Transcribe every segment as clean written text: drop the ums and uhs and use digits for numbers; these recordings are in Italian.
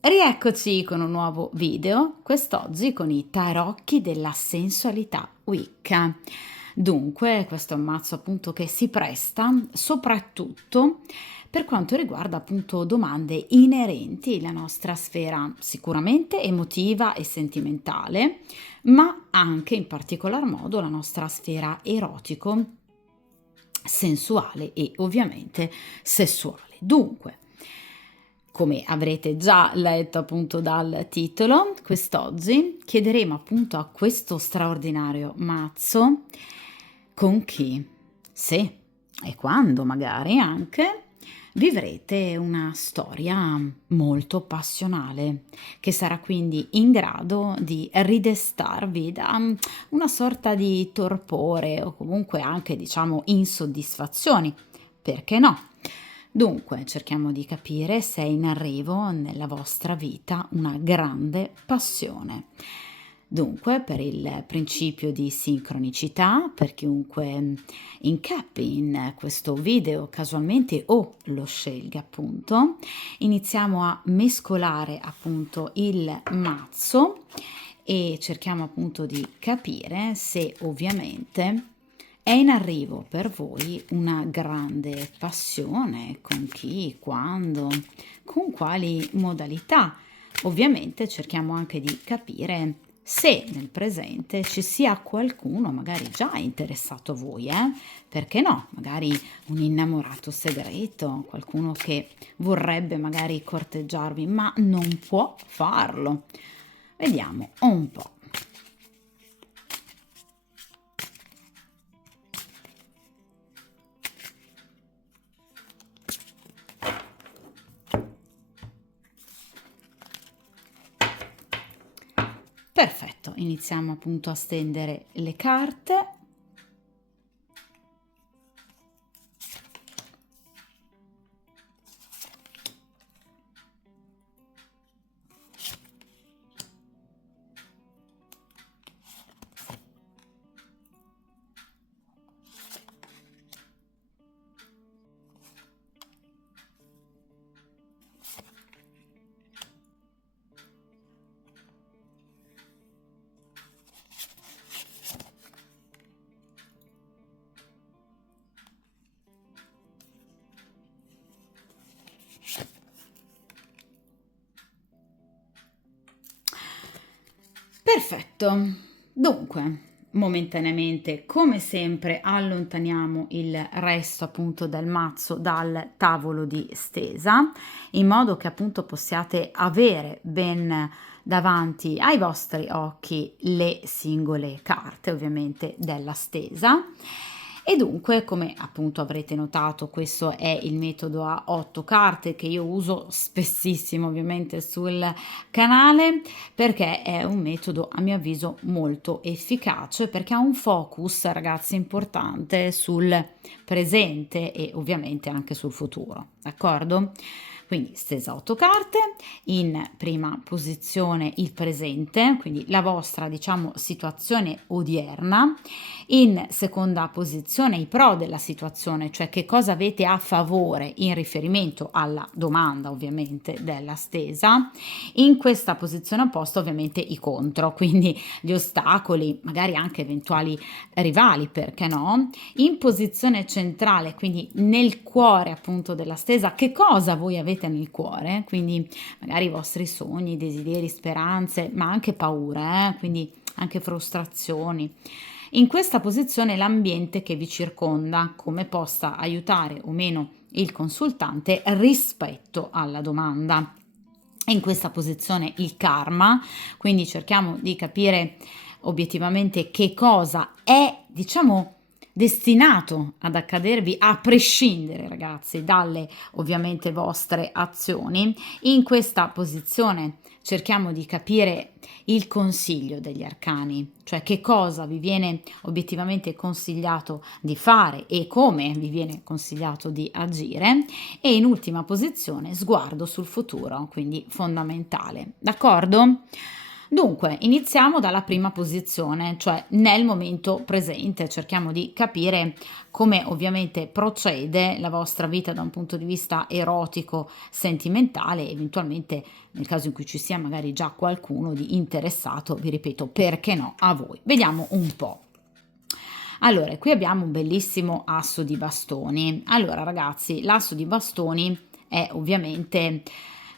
Rieccoci con un nuovo video, quest'oggi con i tarocchi della sensualità Wicca. Dunque, questo è un mazzo appunto che si presta soprattutto per quanto riguarda appunto domande inerenti alla nostra sfera sicuramente emotiva e sentimentale, ma anche in particolar modo la nostra sfera erotico, sensuale e ovviamente sessuale. Dunque, come avrete già letto appunto dal titolo, quest'oggi chiederemo appunto a questo straordinario mazzo con chi, se e quando magari anche vivrete una storia molto passionale che sarà quindi in grado di ridestarvi da una sorta di torpore o comunque anche diciamo insoddisfazioni, perché no? Dunque, cerchiamo di capire se è in arrivo nella vostra vita una grande passione. Dunque, per il principio di sincronicità, per chiunque incappi in questo video casualmente o lo scelga appunto, iniziamo a mescolare appunto il mazzo e cerchiamo appunto di capire se ovviamente è in arrivo per voi una grande passione, con chi, quando, con quali modalità. Ovviamente cerchiamo anche di capire se nel presente ci sia qualcuno magari già interessato a voi, perché no? Magari un innamorato segreto, qualcuno che vorrebbe magari corteggiarvi, ma non può farlo. Vediamo un po'. Perfetto, iniziamo appunto a stendere le carte. Perfetto. Dunque, momentaneamente, come sempre, allontaniamo il resto appunto del mazzo dal tavolo di stesa, in modo che appunto possiate avere ben davanti ai vostri occhi le singole carte, ovviamente della stesa. E dunque, come appunto avrete notato, questo è il metodo a 8 carte che io uso spessissimo ovviamente sul canale, perché è un metodo a mio avviso molto efficace, perché ha un focus, ragazzi, importante sul presente e ovviamente anche sul futuro, d'accordo? Quindi stesa 8 carte, in prima posizione il presente, quindi la vostra diciamo situazione odierna, in seconda posizione i pro della situazione, cioè che cosa avete a favore in riferimento alla domanda ovviamente della stesa, in questa posizione opposta ovviamente i contro, quindi gli ostacoli, magari anche eventuali rivali, perché no? In posizione centrale, quindi nel cuore appunto della stesa, che cosa voi avete nel cuore? Quindi magari i vostri sogni, desideri, speranze, ma anche paure, quindi anche frustrazioni. In questa posizione l'ambiente che vi circonda, come possa aiutare o meno il consultante rispetto alla domanda. In questa posizione il karma, quindi cerchiamo di capire obiettivamente che cosa è, diciamo, destinato ad accadervi a prescindere, ragazzi, dalle ovviamente vostre azioni. In questa posizione cerchiamo di capire il consiglio degli arcani, cioè che cosa vi viene obiettivamente consigliato di fare e come vi viene consigliato di agire, e in ultima posizione sguardo sul futuro, quindi fondamentale, d'accordo? Dunque, iniziamo dalla prima posizione, cioè nel momento presente, cerchiamo di capire come ovviamente procede la vostra vita da un punto di vista erotico, sentimentale, eventualmente nel caso in cui ci sia magari già qualcuno di interessato, vi ripeto, perché no, a voi. Vediamo un po'. Allora, qui abbiamo un bellissimo asso di bastoni. Allora, ragazzi, l'asso di bastoni è ovviamente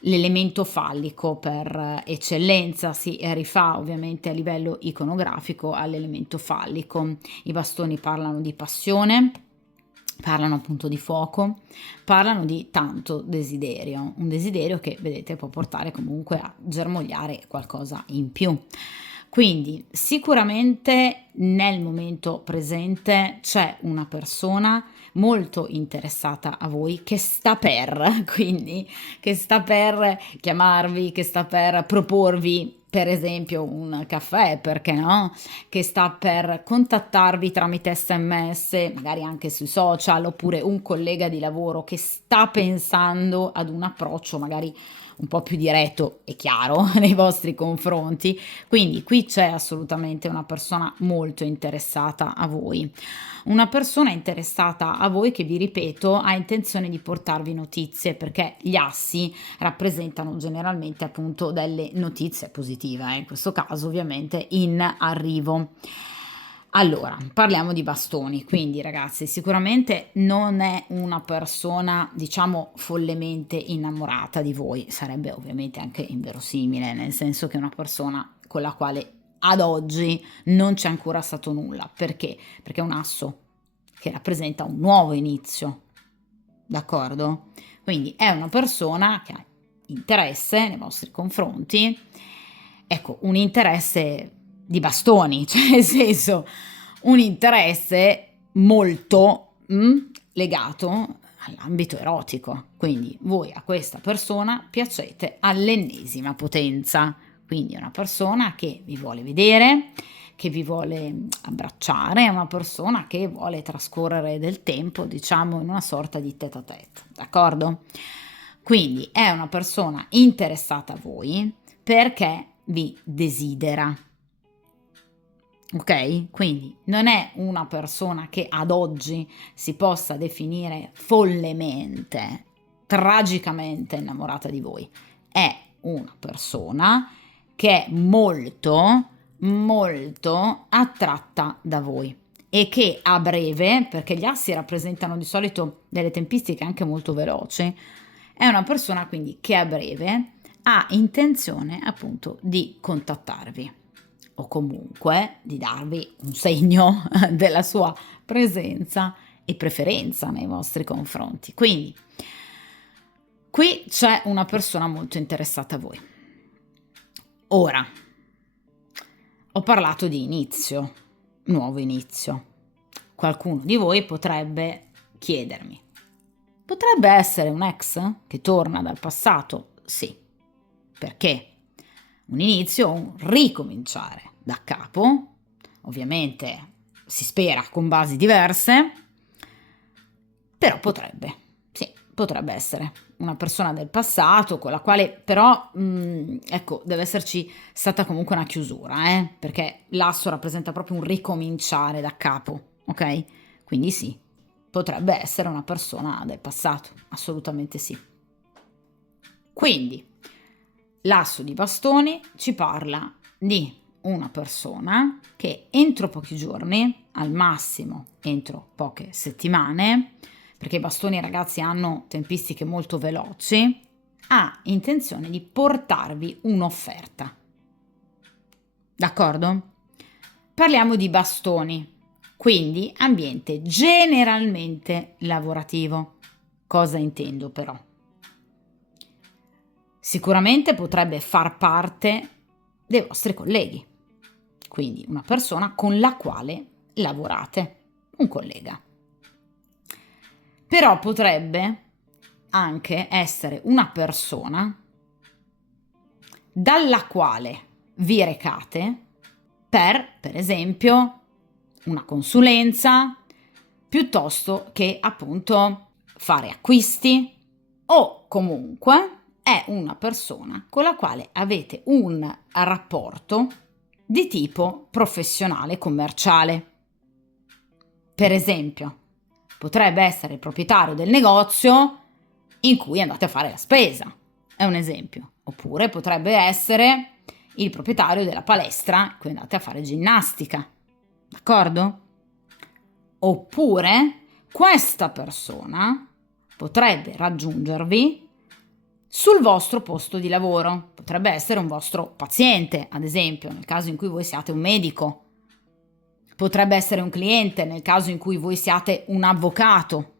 l'elemento fallico per eccellenza, si rifà ovviamente a livello iconografico all'elemento fallico. I bastoni parlano di passione, parlano appunto di fuoco, parlano di tanto desiderio, un desiderio che vedete può portare comunque a germogliare qualcosa in più. Quindi sicuramente nel momento presente c'è una persona molto interessata a voi che sta per, quindi che sta per chiamarvi, che sta per proporvi per esempio un caffè, perché no? Che sta per contattarvi tramite SMS, magari anche sui social, oppure un collega di lavoro che sta pensando ad un approccio magari un po' più diretto e chiaro nei vostri confronti. Quindi qui c'è assolutamente una persona molto interessata a voi. Una persona interessata a voi che, vi ripeto, ha intenzione di portarvi notizie, perché gli assi rappresentano generalmente appunto delle notizie positive, in questo caso ovviamente in arrivo. Allora, parliamo di bastoni, quindi ragazzi, sicuramente non è una persona, diciamo, follemente innamorata di voi, sarebbe ovviamente anche inverosimile, nel senso che è una persona con la quale ad oggi non c'è ancora stato nulla. Perché? Perché è un asso che rappresenta un nuovo inizio, d'accordo? Quindi è una persona che ha interesse nei vostri confronti, ecco, un interesse di bastoni, cioè nel senso un interesse molto legato all'ambito erotico. Quindi voi a questa persona piacete all'ennesima potenza. Quindi è una persona che vi vuole vedere, che vi vuole abbracciare, è una persona che vuole trascorrere del tempo, diciamo, in una sorta di tête à tête, d'accordo? Quindi è una persona interessata a voi perché vi desidera. Ok? Quindi non è una persona che ad oggi si possa definire follemente, tragicamente innamorata di voi. È una persona che è molto, molto attratta da voi e che a breve, perché gli assi rappresentano di solito delle tempistiche anche molto veloci, è una persona quindi che a breve ha intenzione appunto di contattarvi o comunque di darvi un segno della sua presenza e preferenza nei vostri confronti. Quindi qui c'è una persona molto interessata a voi. Ora, ho parlato di inizio, nuovo inizio. Qualcuno di voi potrebbe chiedermi: potrebbe essere un ex che torna dal passato? Sì. Perché? Un inizio, un ricominciare da capo, ovviamente si spera con basi diverse, però potrebbe, sì, potrebbe essere una persona del passato con la quale però, ecco, deve esserci stata comunque una chiusura, perché l'asso rappresenta proprio un ricominciare da capo, ok? Quindi sì, potrebbe essere una persona del passato, assolutamente sì. Quindi, l'asso di bastoni ci parla di una persona che entro pochi giorni, al massimo entro poche settimane, perché i bastoni ragazzi hanno tempistiche molto veloci, ha intenzione di portarvi un'offerta. D'accordo? Parliamo di bastoni, quindi ambiente generalmente lavorativo. Cosa intendo però? Sicuramente potrebbe far parte dei vostri colleghi, quindi una persona con la quale lavorate, un collega. Però potrebbe anche essere una persona dalla quale vi recate per esempio, una consulenza, piuttosto che appunto fare acquisti o comunque è una persona con la quale avete un rapporto di tipo professionale, commerciale. Per esempio, potrebbe essere il proprietario del negozio in cui andate a fare la spesa, è un esempio. Oppure potrebbe essere il proprietario della palestra in cui andate a fare ginnastica, d'accordo? Oppure questa persona potrebbe raggiungervi sul vostro posto di lavoro. Potrebbe essere un vostro paziente, ad esempio, nel caso in cui voi siate un medico. Potrebbe essere un cliente nel caso in cui voi siate un avvocato.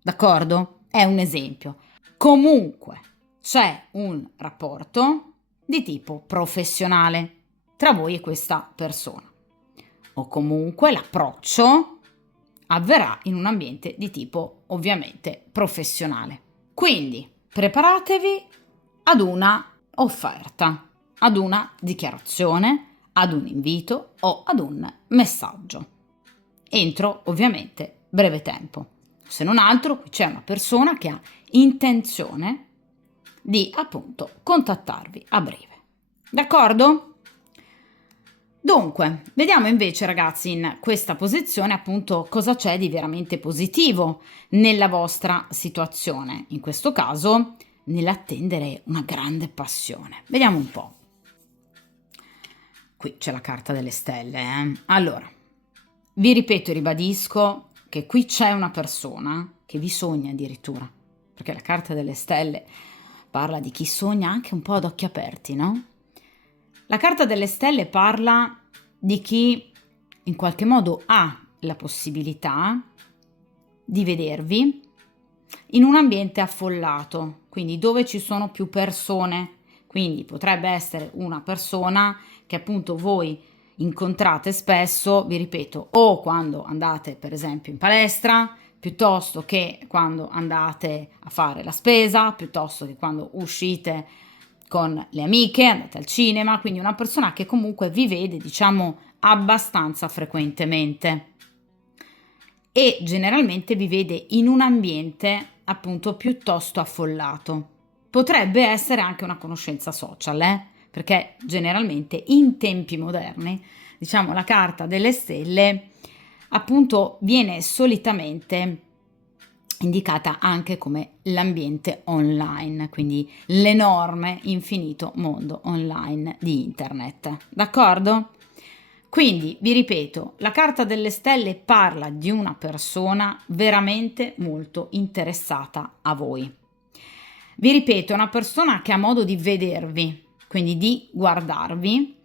D'accordo? È un esempio. Comunque c'è un rapporto di tipo professionale tra voi e questa persona. O comunque l'approccio avverrà in un ambiente di tipo ovviamente professionale. Quindi preparatevi ad una offerta, ad una dichiarazione, ad un invito o ad un messaggio, entro ovviamente breve tempo. Se non altro, qui c'è una persona che ha intenzione di appunto contattarvi a breve. D'accordo? Dunque, vediamo invece ragazzi in questa posizione appunto cosa c'è di veramente positivo nella vostra situazione, in questo caso nell'attendere una grande passione. Vediamo un po'. Qui c'è la carta delle stelle. Allora, vi ripeto e ribadisco che qui c'è una persona che vi sogna addirittura, perché la carta delle stelle parla di chi sogna anche un po' ad occhi aperti, no? La carta delle stelle parla di chi in qualche modo ha la possibilità di vedervi in un ambiente affollato, quindi dove ci sono più persone. Quindi potrebbe essere una persona che appunto voi incontrate spesso, vi ripeto, o quando andate per esempio in palestra, piuttosto che quando andate a fare la spesa, piuttosto che quando uscite con le amiche, andate al cinema, quindi una persona che comunque vi vede, diciamo, abbastanza frequentemente e generalmente vi vede in un ambiente appunto piuttosto affollato. Potrebbe essere anche una conoscenza social, perché generalmente in tempi moderni, diciamo, la carta delle stelle appunto viene solitamente indicata anche come l'ambiente online, quindi l'enorme infinito mondo online di internet. D'accordo? Quindi vi ripeto, la carta delle stelle parla di una persona veramente molto interessata a voi. Vi ripeto, è una persona che ha modo di vedervi, quindi di guardarvi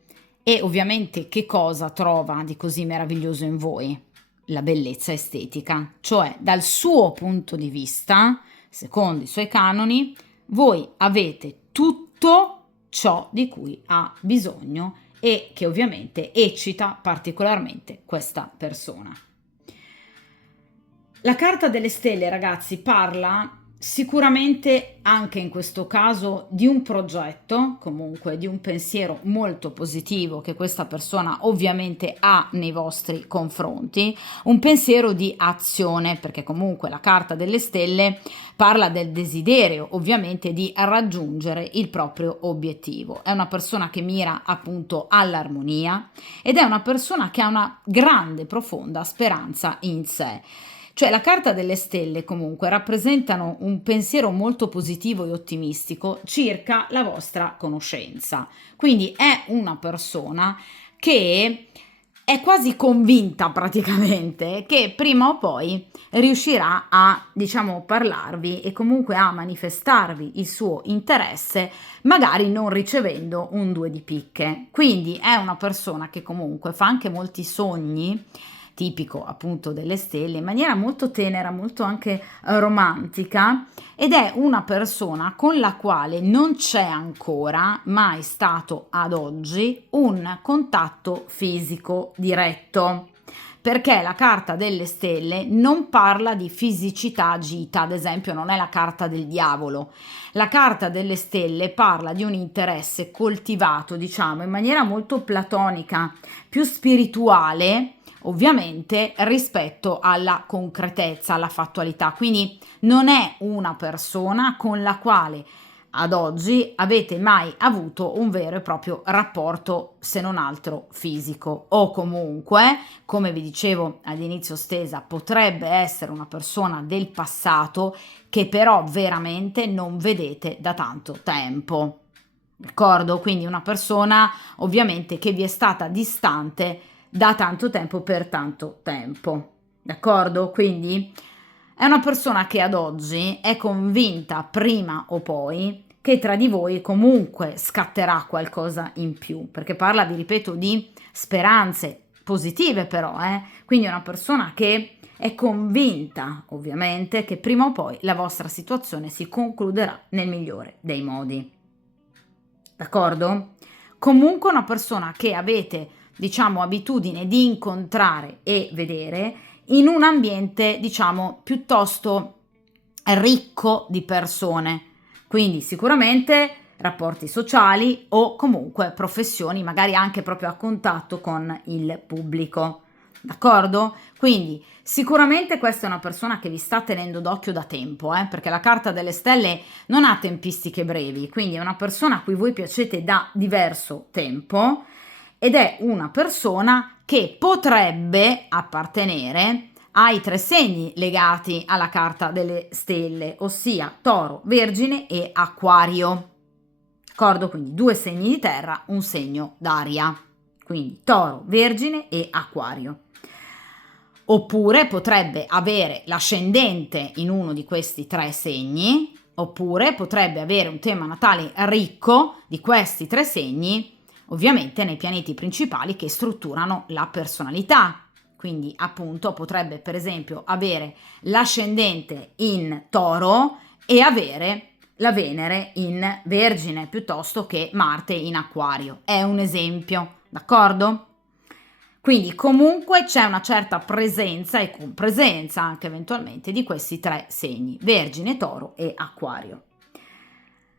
e ovviamente che cosa trova di così meraviglioso in voi? La bellezza estetica, cioè dal suo punto di vista, secondo i suoi canoni, voi avete tutto ciò di cui ha bisogno e che ovviamente eccita particolarmente questa persona. La carta delle stelle, ragazzi, parla sicuramente anche in questo caso di un progetto, comunque di un pensiero molto positivo che questa persona ovviamente ha nei vostri confronti, un pensiero di azione, perché comunque la carta delle stelle parla del desiderio ovviamente di raggiungere il proprio obiettivo. È una persona che mira appunto all'armonia ed è una persona che ha una grande, profonda speranza in sé. Cioè la carta delle stelle comunque rappresentano un pensiero molto positivo e ottimistico circa la vostra conoscenza. Quindi è una persona che è quasi convinta praticamente che prima o poi riuscirà a, diciamo, parlarvi e comunque a manifestarvi il suo interesse, magari non ricevendo un due di picche. Quindi è una persona che comunque fa anche molti sogni, tipico appunto delle stelle, in maniera molto tenera, molto anche romantica, ed è una persona con la quale non c'è ancora mai stato ad oggi un contatto fisico diretto, perché la carta delle stelle non parla di fisicità agita, ad esempio non è la carta del diavolo. La carta delle stelle parla di un interesse coltivato, diciamo, in maniera molto platonica, più spirituale, ovviamente rispetto alla concretezza, alla fattualità. Quindi non è una persona con la quale ad oggi avete mai avuto un vero e proprio rapporto, se non altro fisico, o comunque, come vi dicevo all'inizio stesa, potrebbe essere una persona del passato che però veramente non vedete da tanto tempo. D'accordo? Quindi una persona ovviamente che vi è stata distante da tanto tempo per tanto tempo. D'accordo? Quindi è una persona che ad oggi è convinta prima o poi che tra di voi comunque scatterà qualcosa in più, perché parla, vi ripeto, di speranze positive però, quindi è una persona che è convinta ovviamente che prima o poi la vostra situazione si concluderà nel migliore dei modi. D'accordo? Comunque una persona che avete, diciamo, abitudine di incontrare e vedere in un ambiente, diciamo, piuttosto ricco di persone. Quindi sicuramente rapporti sociali o comunque professioni, magari anche proprio a contatto con il pubblico. D'accordo? Quindi sicuramente questa è una persona che vi sta tenendo d'occhio da tempo, perché la carta delle stelle non ha tempistiche brevi, quindi è una persona a cui voi piacete da diverso tempo ed è una persona che potrebbe appartenere ai 3 segni legati alla carta delle stelle, ossia Toro, Vergine e Acquario. D'accordo? Quindi 2 segni di terra, un segno d'aria. Quindi Toro, Vergine e Acquario. Oppure potrebbe avere l'ascendente in uno di questi 3 segni, oppure potrebbe avere un tema natale ricco di questi 3 segni, ovviamente nei pianeti principali che strutturano la personalità. Quindi appunto potrebbe per esempio avere l'ascendente in Toro e avere la Venere in Vergine piuttosto che Marte in Acquario. È un esempio, d'accordo? Quindi comunque c'è una certa presenza e compresenza anche eventualmente di questi 3 segni, Vergine, Toro e Acquario.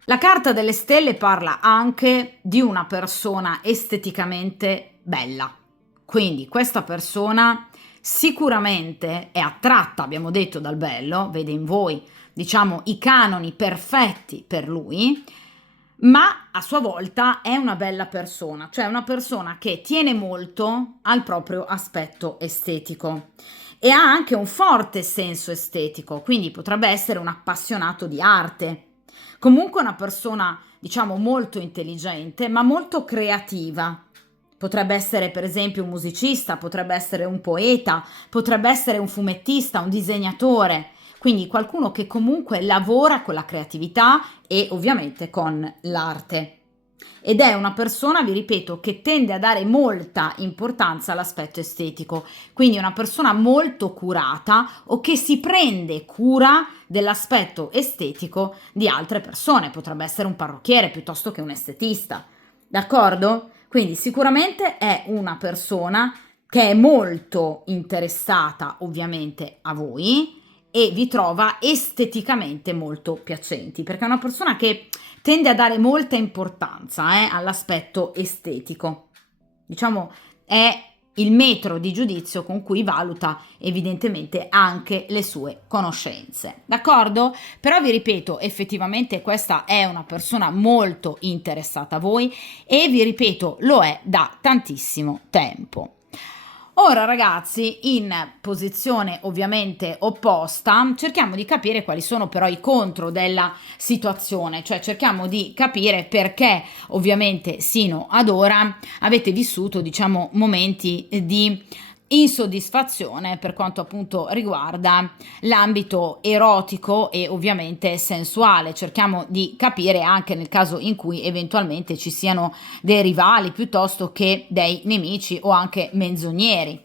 La carta delle stelle parla anche di una persona esteticamente bella, quindi questa persona sicuramente è attratta, abbiamo detto, dal bello, vede in voi, diciamo, i canoni perfetti per lui, ma a sua volta è una bella persona, cioè una persona che tiene molto al proprio aspetto estetico e ha anche un forte senso estetico, quindi potrebbe essere un appassionato di arte. Comunque una persona, diciamo, molto intelligente, ma molto creativa. Potrebbe essere per esempio un musicista, potrebbe essere un poeta, potrebbe essere un fumettista, un disegnatore, quindi qualcuno che comunque lavora con la creatività e ovviamente con l'arte. Ed è una persona, vi ripeto, che tende a dare molta importanza all'aspetto estetico, quindi una persona molto curata o che si prende cura dell'aspetto estetico di altre persone, potrebbe essere un parrucchiere piuttosto che un estetista, d'accordo? Quindi sicuramente è una persona che è molto interessata ovviamente a voi e vi trova esteticamente molto piacenti, perché è una persona che tende a dare molta importanza all'aspetto estetico. Diciamo, è il metro di giudizio con cui valuta evidentemente anche le sue conoscenze. D'accordo? Però vi ripeto, effettivamente questa è una persona molto interessata a voi e vi ripeto, lo è da tantissimo tempo. Ora ragazzi, in posizione ovviamente opposta, cerchiamo di capire quali sono però i contro della situazione, cioè cerchiamo di capire perché ovviamente sino ad ora avete vissuto, diciamo, momenti di insoddisfazione per quanto appunto riguarda l'ambito erotico e ovviamente sensuale. Cerchiamo di capire anche nel caso in cui eventualmente ci siano dei rivali piuttosto che dei nemici o anche menzogneri.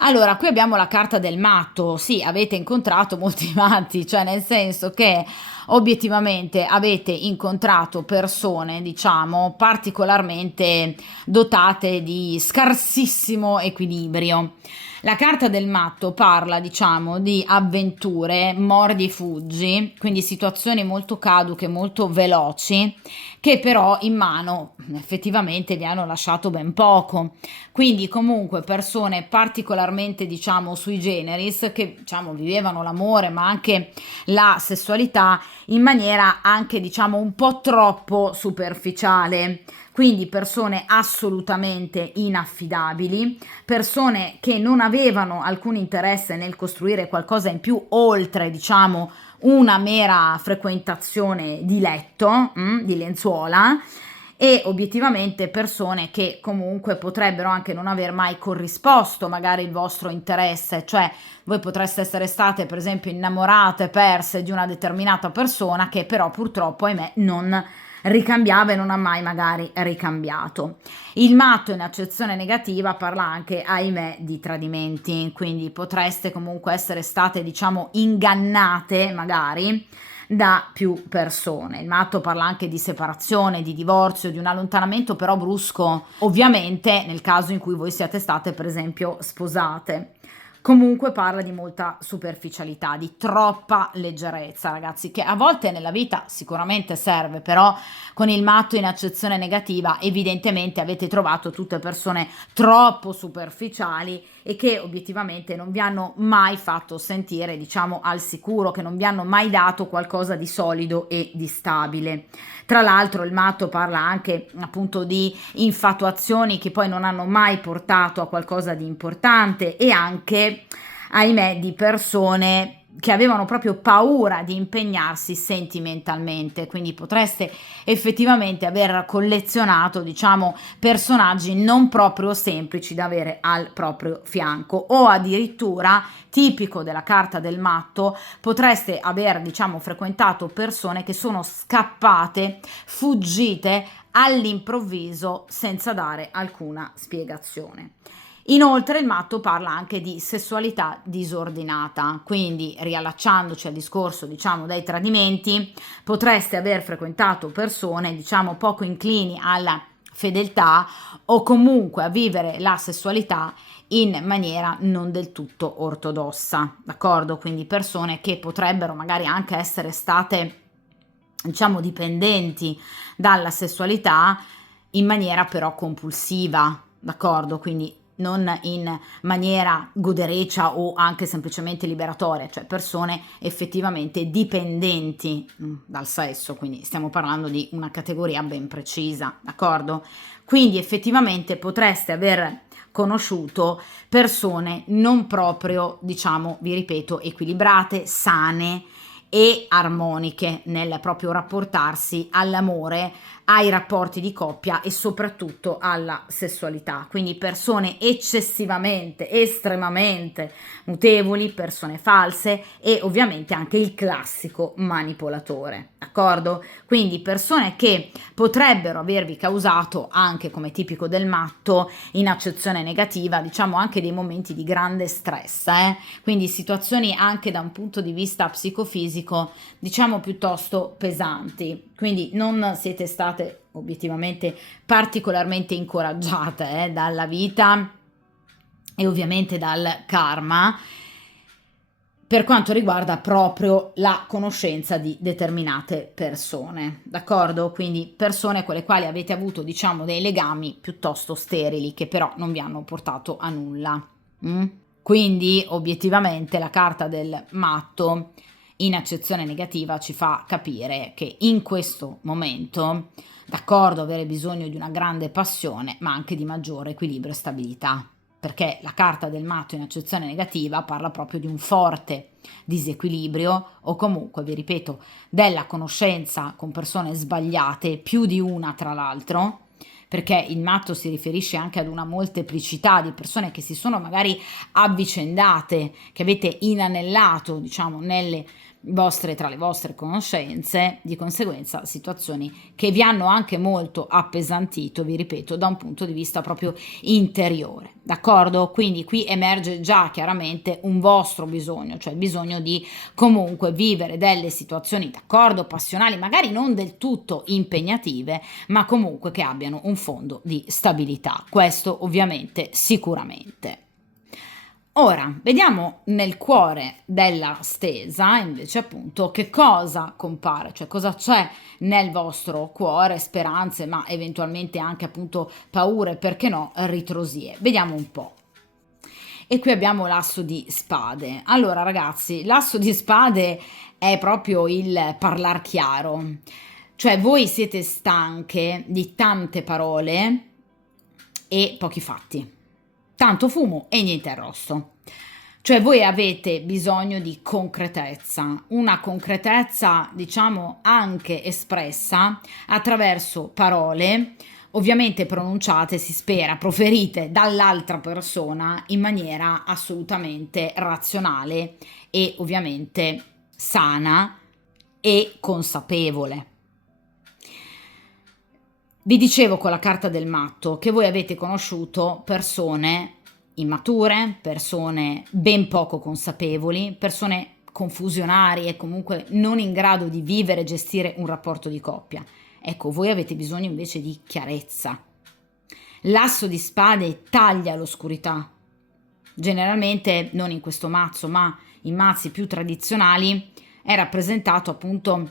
Allora, qui abbiamo la carta del matto. Sì, avete incontrato molti matti, cioè nel senso che obiettivamente avete incontrato persone, diciamo, particolarmente dotate di scarsissimo equilibrio. La carta del matto parla, diciamo, di avventure, mordi e fuggi, quindi situazioni molto caduche, molto veloci, che però in mano effettivamente vi hanno lasciato ben poco. Quindi comunque persone particolarmente, diciamo, sui generis, che diciamo vivevano l'amore ma anche la sessualità in maniera anche diciamo un po' troppo superficiale. Quindi persone assolutamente inaffidabili, persone che non avevano alcun interesse nel costruire qualcosa in più oltre, diciamo, una mera frequentazione di letto, di lenzuola, e obiettivamente persone che comunque potrebbero anche non aver mai corrisposto magari il vostro interesse, cioè voi potreste essere state per esempio innamorate, perse di una determinata persona che però purtroppo, ahimè, non ricambiava e non ha mai magari ricambiato. Il matto in accezione negativa parla anche, ahimè, di tradimenti, quindi potreste comunque essere state, diciamo, ingannate magari da più persone. Il matto parla anche di separazione, di divorzio, di un allontanamento però brusco, ovviamente nel caso in cui voi siate state per esempio sposate. Comunque parla di molta superficialità, di troppa leggerezza, ragazzi, che a volte nella vita sicuramente serve, però con il matto in accezione negativa evidentemente avete trovato tutte persone troppo superficiali e che obiettivamente non vi hanno mai fatto sentire, diciamo, al sicuro, che non vi hanno mai dato qualcosa di solido e di stabile. Tra l'altro il matto parla anche appunto di infatuazioni che poi non hanno mai portato a qualcosa di importante e anche, ahimè, di persone che avevano proprio paura di impegnarsi sentimentalmente, quindi potreste effettivamente aver collezionato, diciamo, personaggi non proprio semplici da avere al proprio fianco, o addirittura, tipico della carta del matto, potreste aver, diciamo, frequentato persone che sono scappate, fuggite all'improvviso senza dare alcuna spiegazione. Inoltre il matto parla anche di sessualità disordinata, quindi riallacciandoci al discorso, diciamo, dei tradimenti, potreste aver frequentato persone, diciamo, poco inclini alla fedeltà o comunque a vivere la sessualità in maniera non del tutto ortodossa, d'accordo? Quindi persone che potrebbero magari anche essere state, diciamo, dipendenti dalla sessualità in maniera però compulsiva, d'accordo? Quindi non in maniera godereccia o anche semplicemente liberatoria, cioè persone effettivamente dipendenti dal sesso, quindi stiamo parlando di una categoria ben precisa, d'accordo? Quindi effettivamente potreste aver conosciuto persone non proprio, diciamo, vi ripeto, equilibrate, sane e armoniche nel proprio rapportarsi all'amore, ai rapporti di coppia e soprattutto alla sessualità. Quindi persone eccessivamente, estremamente mutevoli, persone false e ovviamente anche il classico manipolatore, d'accordo? Quindi persone che potrebbero avervi causato anche, come tipico del matto, in accezione negativa, diciamo anche dei momenti di grande stress, quindi situazioni anche da un punto di vista psicofisico, diciamo piuttosto pesanti. Quindi non siete state obiettivamente particolarmente incoraggiate dalla vita e ovviamente dal karma per quanto riguarda proprio la conoscenza di determinate persone, d'accordo? Quindi persone con le quali avete avuto, diciamo, dei legami piuttosto sterili che però non vi hanno portato a nulla. Quindi obiettivamente la carta del matto in accezione negativa ci fa capire che in questo momento, d'accordo, avere bisogno di una grande passione, ma anche di maggiore equilibrio e stabilità, perché la carta del matto in accezione negativa parla proprio di un forte disequilibrio o comunque, vi ripeto, della conoscenza con persone sbagliate, più di una tra l'altro, perché il matto si riferisce anche ad una molteplicità di persone che si sono magari avvicendate, che avete inanellato, diciamo, tra le vostre conoscenze, di conseguenza situazioni che vi hanno anche molto appesantito, vi ripeto, da un punto di vista proprio interiore, d'accordo? Quindi qui emerge già chiaramente un vostro bisogno, cioè il bisogno di comunque vivere delle situazioni, d'accordo, passionali, magari non del tutto impegnative, ma comunque che abbiano un fondo di stabilità, questo ovviamente sicuramente. Ora, vediamo nel cuore della stesa, invece, appunto, che cosa compare, cioè cosa c'è nel vostro cuore, speranze, ma eventualmente anche appunto paure, perché no, ritrosie. Vediamo un po'. E qui abbiamo l'asso di spade. Allora ragazzi, l'asso di spade è proprio il parlar chiaro. Cioè voi siete stanche di tante parole e pochi fatti. Tanto fumo e niente arrosto. Cioè voi avete bisogno di concretezza, una concretezza diciamo anche espressa attraverso parole, ovviamente pronunciate, si spera, proferite dall'altra persona in maniera assolutamente razionale e ovviamente sana e consapevole. Vi dicevo con la carta del matto che voi avete conosciuto persone immature, persone ben poco consapevoli, persone confusionarie e comunque non in grado di vivere e gestire un rapporto di coppia. Ecco, voi avete bisogno invece di chiarezza. L'asso di spade taglia l'oscurità. Generalmente, non in questo mazzo, ma in mazzi più tradizionali, è rappresentato appunto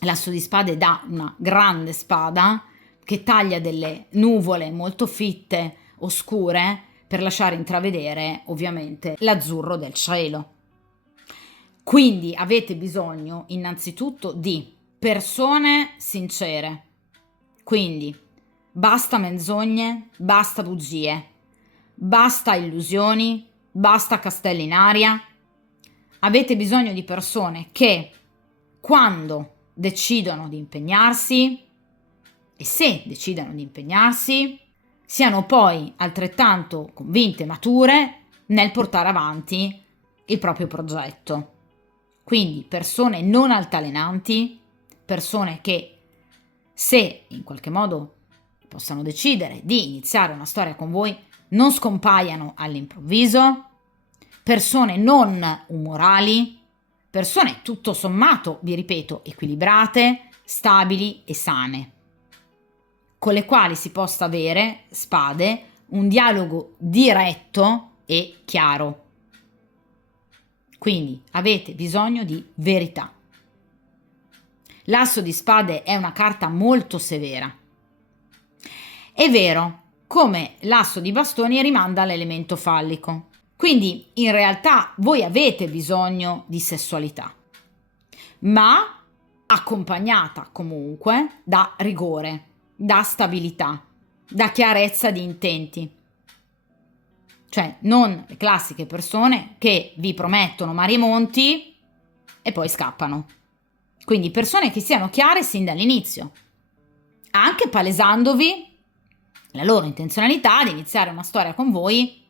l'asso di spade da una grande spada che taglia delle nuvole molto fitte, oscure, per lasciare intravedere ovviamente l'azzurro del cielo. Quindi avete bisogno innanzitutto di persone sincere. Quindi basta menzogne, basta bugie, basta illusioni, basta castelli in aria. Avete bisogno di persone che quando decidono di impegnarsi e se decidano di impegnarsi siano poi altrettanto convinte e mature nel portare avanti il proprio progetto. Quindi persone non altalenanti, persone che se in qualche modo possano decidere di iniziare una storia con voi non scompaiano all'improvviso, persone non umorali, persone tutto sommato, vi ripeto, equilibrate, stabili e sane, con le quali si possa avere, spade, un dialogo diretto e chiaro. Quindi avete bisogno di verità. L'asso di spade è una carta molto severa. È vero, come l'asso di bastoni rimanda all'elemento fallico. Quindi in realtà voi avete bisogno di sessualità, ma accompagnata comunque da rigore, da stabilità, da chiarezza di intenti. Cioè non le classiche persone che vi promettono mari e monti e poi scappano. Quindi persone che siano chiare sin dall'inizio, anche palesandovi la loro intenzionalità di iniziare una storia con voi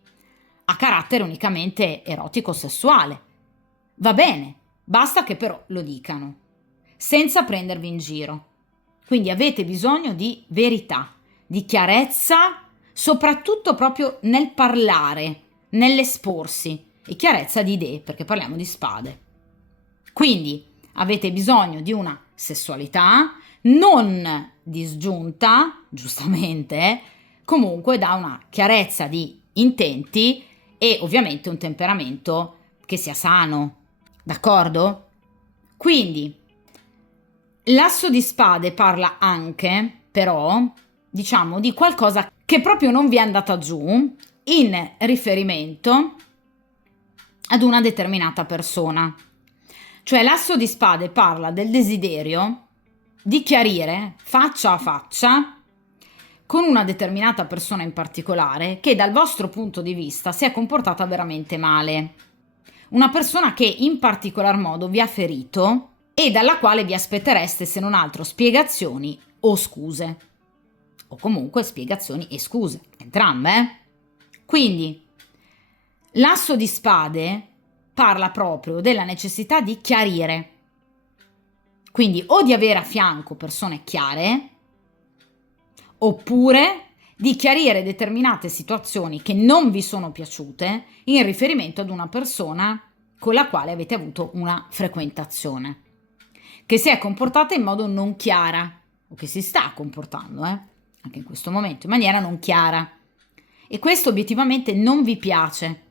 a carattere unicamente erotico-sessuale. Va bene, basta che però lo dicano, senza prendervi in giro. Quindi avete bisogno di verità, di chiarezza, soprattutto proprio nel parlare, nell'esporsi, e chiarezza di idee, perché parliamo di spade. Quindi avete bisogno di una sessualità non disgiunta, giustamente, comunque da una chiarezza di intenti e ovviamente un temperamento che sia sano, d'accordo? Quindi l'asso di spade parla anche, però, diciamo, di qualcosa che proprio non vi è andata giù in riferimento ad una determinata persona. Cioè l'asso di spade parla del desiderio di chiarire faccia a faccia con una determinata persona in particolare che dal vostro punto di vista si è comportata veramente male. Una persona che in particolar modo vi ha ferito e dalla quale vi aspettereste se non altro spiegazioni o scuse. O comunque spiegazioni e scuse, entrambe. Quindi l'asso di spade parla proprio della necessità di chiarire. Quindi o di avere a fianco persone chiare, oppure di chiarire determinate situazioni che non vi sono piaciute in riferimento ad una persona con la quale avete avuto una frequentazione, che si è comportata in modo non chiara, o che si sta comportando, anche in questo momento, in maniera non chiara. E questo obiettivamente non vi piace.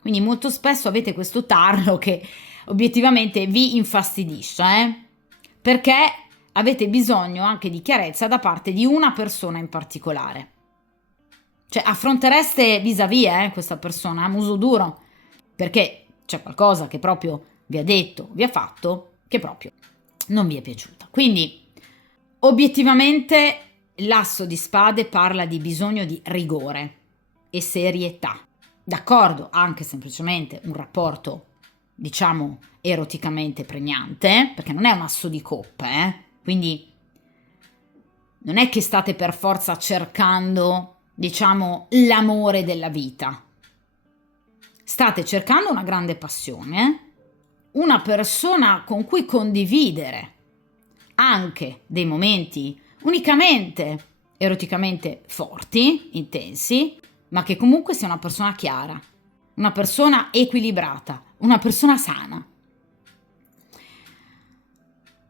Quindi molto spesso avete questo tarlo che obiettivamente vi infastidisce, perché avete bisogno anche di chiarezza da parte di una persona in particolare. Cioè affrontereste vis-à-vis questa persona a muso duro, perché c'è qualcosa che proprio vi ha detto, vi ha fatto, che proprio non vi è piaciuta. Quindi obiettivamente l'asso di spade parla di bisogno di rigore e serietà. D'accordo, anche semplicemente un rapporto, diciamo, eroticamente pregnante, perché non è un asso di coppe, quindi non è che state per forza cercando, diciamo, l'amore della vita. State cercando una grande passione, una persona con cui condividere anche dei momenti unicamente eroticamente forti, intensi, ma che comunque sia una persona chiara, una persona equilibrata, una persona sana.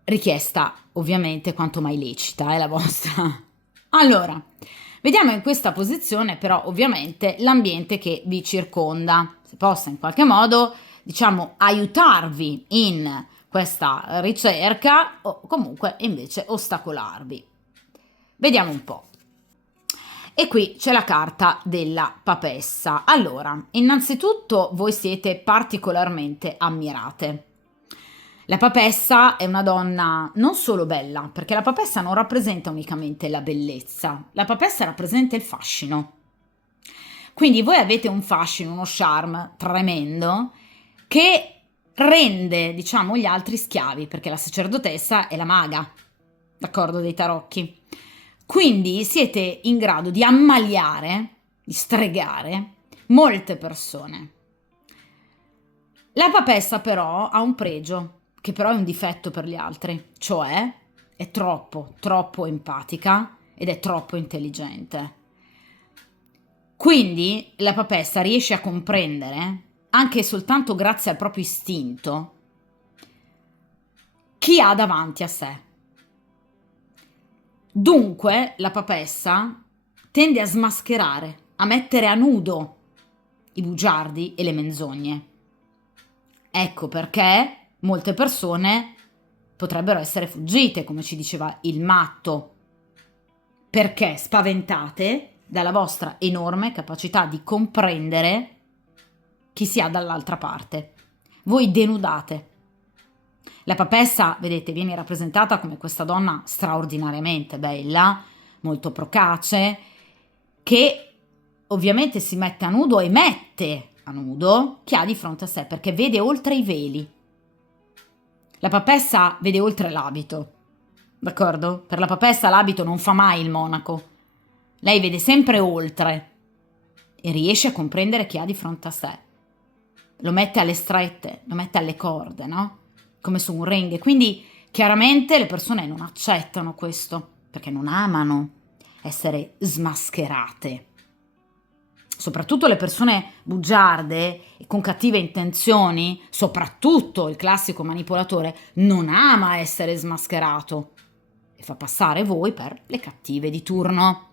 Richiesta ovviamente quanto mai lecita, è la vostra. Allora, vediamo in questa posizione però ovviamente l'ambiente che vi circonda, se possa in qualche modo, diciamo, aiutarvi in questa ricerca o comunque invece ostacolarvi. Vediamo un po'. E qui c'è la carta della papessa. Allora, innanzitutto voi siete particolarmente ammirate. La papessa è una donna non solo bella, perché la papessa non rappresenta unicamente la bellezza, la papessa rappresenta il fascino. Quindi voi avete un fascino, uno charme tremendo che rende, diciamo, gli altri schiavi, perché la sacerdotessa è la maga, d'accordo, dei tarocchi. Quindi siete in grado di ammaliare, di stregare molte persone. La papessa però ha un pregio, che però è un difetto per gli altri, cioè è troppo empatica ed è troppo intelligente. Quindi la papessa riesce a comprendere, anche soltanto grazie al proprio istinto, chi ha davanti a sé. Dunque la papessa tende a smascherare, a mettere a nudo i bugiardi e le menzogne. Ecco perché molte persone potrebbero essere fuggite, come ci diceva il matto, perché spaventate dalla vostra enorme capacità di comprendere chi si ha dall'altra parte. Voi denudate. La papessa, vedete, viene rappresentata come questa donna straordinariamente bella, molto procace, che ovviamente si mette a nudo e mette a nudo chi ha di fronte a sé, perché vede oltre i veli. La papessa vede oltre l'abito, d'accordo? Per la papessa l'abito non fa mai il monaco. Lei vede sempre oltre e riesce a comprendere chi ha di fronte a sé. Lo mette alle strette, lo mette alle corde, no? Come su un ring. Quindi chiaramente le persone non accettano questo, perché non amano essere smascherate. Soprattutto le persone bugiarde e con cattive intenzioni, soprattutto il classico manipolatore, non ama essere smascherato e fa passare voi per le cattive di turno.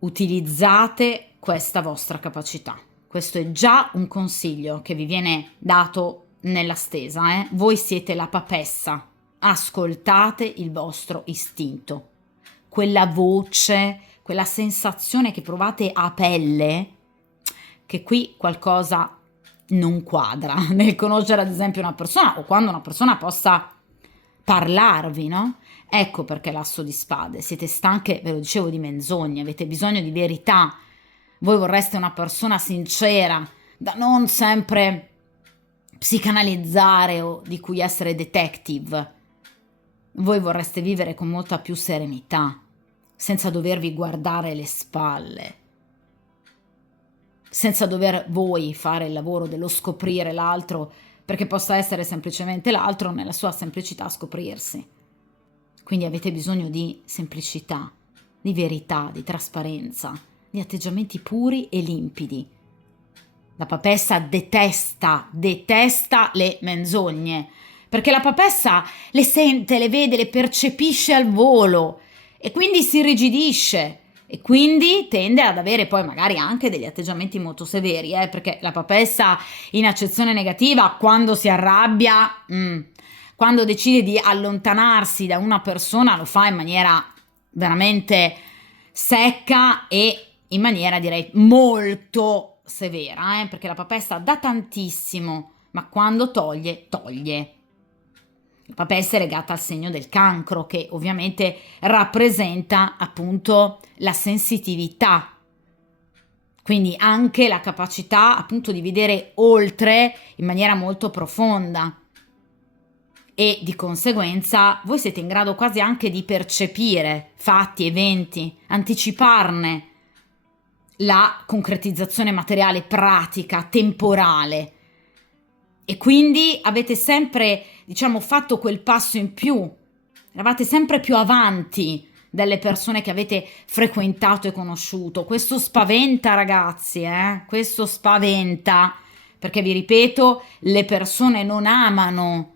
Utilizzate questa vostra capacità. Questo è già un consiglio che vi viene dato nella stesa. Voi siete la papessa. Ascoltate il vostro istinto. Quella voce, quella sensazione che provate a pelle, che qui qualcosa non quadra nel conoscere ad esempio una persona o quando una persona possa parlarvi, no? Ecco perché l'asso di spade, siete stanche, ve lo dicevo, di menzogne, avete bisogno di verità, voi vorreste una persona sincera, da non sempre psicanalizzare o di cui essere detective, voi vorreste vivere con molta più serenità, senza dovervi guardare le spalle, senza dover voi fare il lavoro dello scoprire l'altro, perché possa essere semplicemente l'altro nella sua semplicità scoprirsi. Quindi avete bisogno di semplicità, di verità, di trasparenza, di atteggiamenti puri e limpidi. La papessa detesta le menzogne, perché la papessa le sente, le vede, le percepisce al volo e quindi si irrigidisce e quindi tende ad avere poi magari anche degli atteggiamenti molto severi, perché la papessa in accezione negativa quando si arrabbia, quando decide di allontanarsi da una persona lo fa in maniera veramente secca e in maniera direi molto severa, perché la papessa dà tantissimo, ma quando toglie, toglie. La papessa è legata al segno del cancro, che ovviamente rappresenta appunto la sensitività, quindi anche la capacità appunto di vedere oltre in maniera molto profonda, e di conseguenza voi siete in grado quasi anche di percepire fatti, eventi, anticiparne la concretizzazione materiale, pratica, temporale, e quindi avete sempre, diciamo, fatto quel passo in più, eravate sempre più avanti delle persone che avete frequentato e conosciuto. Questo spaventa, ragazzi, questo spaventa, perché vi ripeto, le persone non amano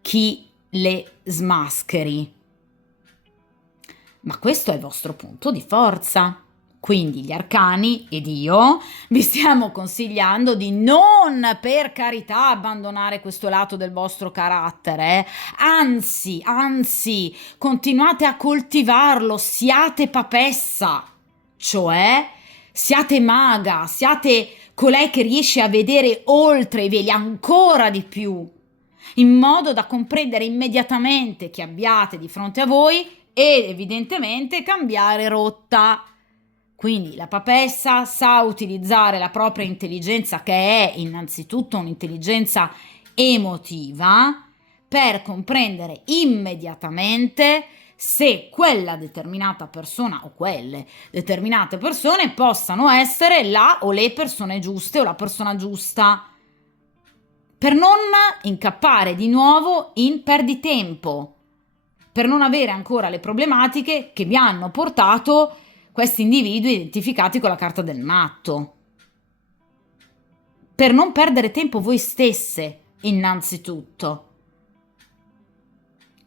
chi le smascheri, ma questo è il vostro punto di forza. Quindi gli arcani ed io vi stiamo consigliando di non, per carità, abbandonare questo lato del vostro carattere, anzi, continuate a coltivarlo, siate papessa, cioè siate maga, siate colei che riesce a vedere oltre i veli ancora di più, in modo da comprendere immediatamente chi abbiate di fronte a voi ed evidentemente cambiare rotta. Quindi la papessa sa utilizzare la propria intelligenza, che è innanzitutto un'intelligenza emotiva, per comprendere immediatamente se quella determinata persona o quelle determinate persone possano essere la o le persone giuste o la persona giusta, per non incappare di nuovo in perditempo, per non avere ancora le problematiche che vi hanno portato questi individui identificati con la carta del matto, per non perdere tempo voi stesse innanzitutto.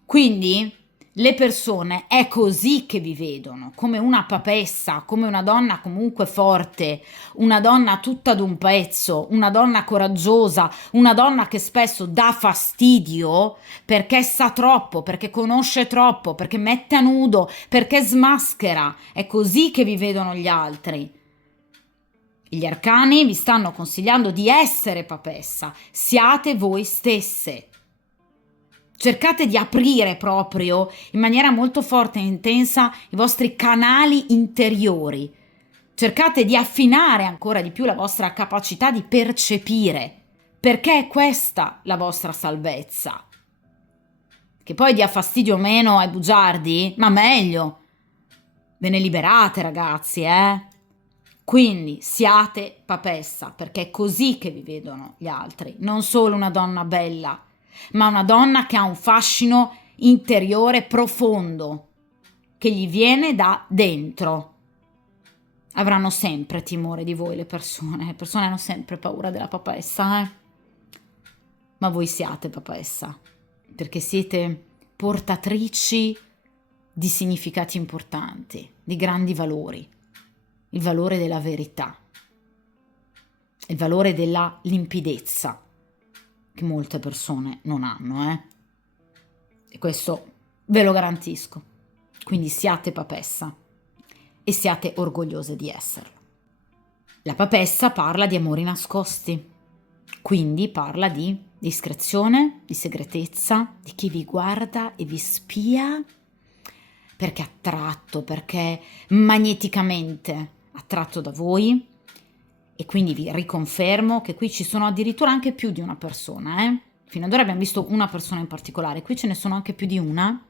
Quindi le persone è così che vi vedono, come una papessa, come una donna comunque forte, una donna tutta d'un pezzo, una donna coraggiosa, una donna che spesso dà fastidio perché sa troppo, perché conosce troppo, perché mette a nudo, perché smaschera. È così che vi vedono gli altri. Gli arcani vi stanno consigliando di essere papessa, siate voi stesse. Cercate di aprire proprio in maniera molto forte e intensa i vostri canali interiori. Cercate di affinare ancora di più la vostra capacità di percepire, perché è questa la vostra salvezza. Che poi dia fastidio o meno ai bugiardi, ma meglio. Ve ne liberate, ragazzi, Quindi siate papessa, perché è così che vi vedono gli altri, non solo una donna bella, ma una donna che ha un fascino interiore profondo, che gli viene da dentro. Avranno sempre timore di voi le persone hanno sempre paura della papessa, ma voi siate papessa, perché siete portatrici di significati importanti, di grandi valori, il valore della verità, il valore della limpidezza, che molte persone non hanno, e questo ve lo garantisco. Quindi siate papessa e siate orgogliose di esserlo. La papessa parla di amori nascosti, quindi parla di discrezione, di segretezza, di chi vi guarda e vi spia perché è attratto, perché magneticamente attratto da voi. E quindi vi riconfermo che qui ci sono addirittura anche più di una persona, Fino ad ora abbiamo visto una persona in particolare, qui ce ne sono anche più di una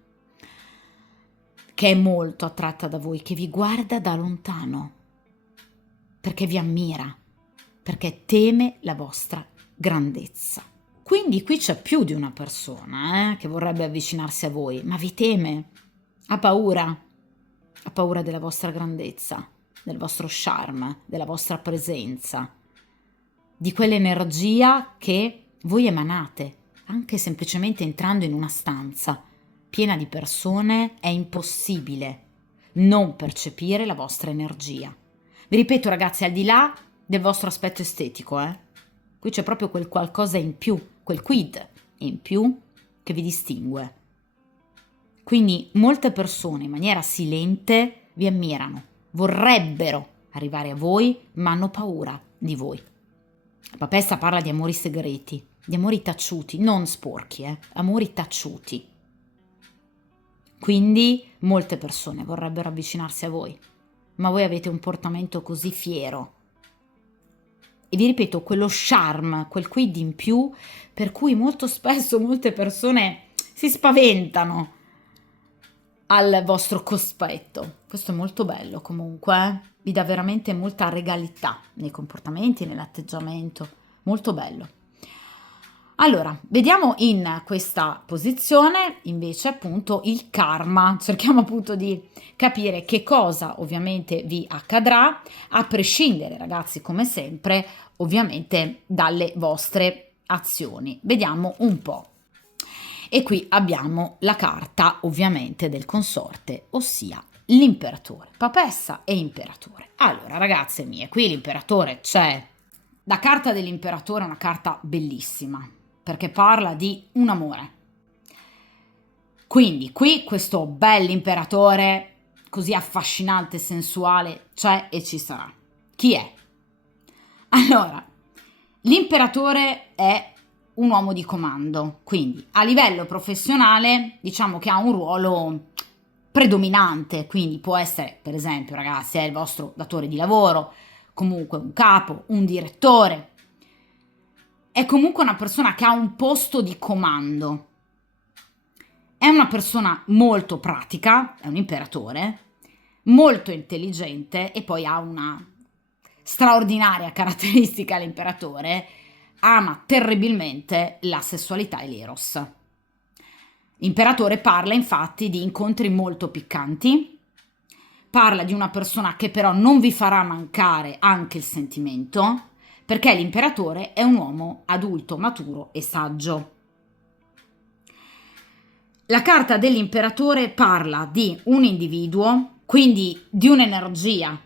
che è molto attratta da voi, che vi guarda da lontano, perché vi ammira, perché teme la vostra grandezza. Quindi qui c'è più di una persona, che vorrebbe avvicinarsi a voi, ma vi teme, ha paura della vostra grandezza, del vostro charme, della vostra presenza, di quell'energia che voi emanate, anche semplicemente entrando in una stanza piena di persone. È impossibile non percepire la vostra energia. Vi ripeto, ragazzi, al di là del vostro aspetto estetico, qui c'è proprio quel qualcosa in più, quel quid in più che vi distingue. Quindi molte persone in maniera silente vi ammirano, vorrebbero arrivare a voi, ma hanno paura di voi. La papessa parla di amori segreti, di amori taciuti, non sporchi, amori taciuti. Quindi molte persone vorrebbero avvicinarsi a voi, ma voi avete un portamento così fiero. E vi ripeto, quello charme, quel quid in più, per cui molto spesso molte persone si spaventano al vostro cospetto. Questo è molto bello comunque, vi dà veramente molta regalità nei comportamenti, nell'atteggiamento, molto bello. Allora, vediamo in questa posizione invece appunto il karma, cerchiamo appunto di capire che cosa ovviamente vi accadrà, a prescindere ragazzi come sempre ovviamente dalle vostre azioni. Vediamo un po'. E qui abbiamo la carta ovviamente del consorte, ossia l'imperatore, papessa e imperatore. Allora ragazze mie, qui l'imperatore c'è. La carta dell'imperatore è una carta bellissima, perché parla di un amore. Quindi qui questo bell'imperatore, così affascinante e sensuale, c'è e ci sarà. Chi è? Allora, l'imperatore è un uomo di comando, quindi a livello professionale diciamo che ha un ruolo predominante, quindi può essere, per esempio ragazzi, è il vostro datore di lavoro, comunque un capo, un direttore, è comunque una persona che ha un posto di comando, è una persona molto pratica, è un imperatore, molto intelligente e poi ha una straordinaria caratteristica l'imperatore, ama terribilmente la sessualità e l'eros. L'imperatore parla infatti di incontri molto piccanti, parla di una persona che però non vi farà mancare anche il sentimento, perché l'imperatore è un uomo adulto, maturo e saggio. La carta dell'imperatore parla di un individuo, quindi di un'energia,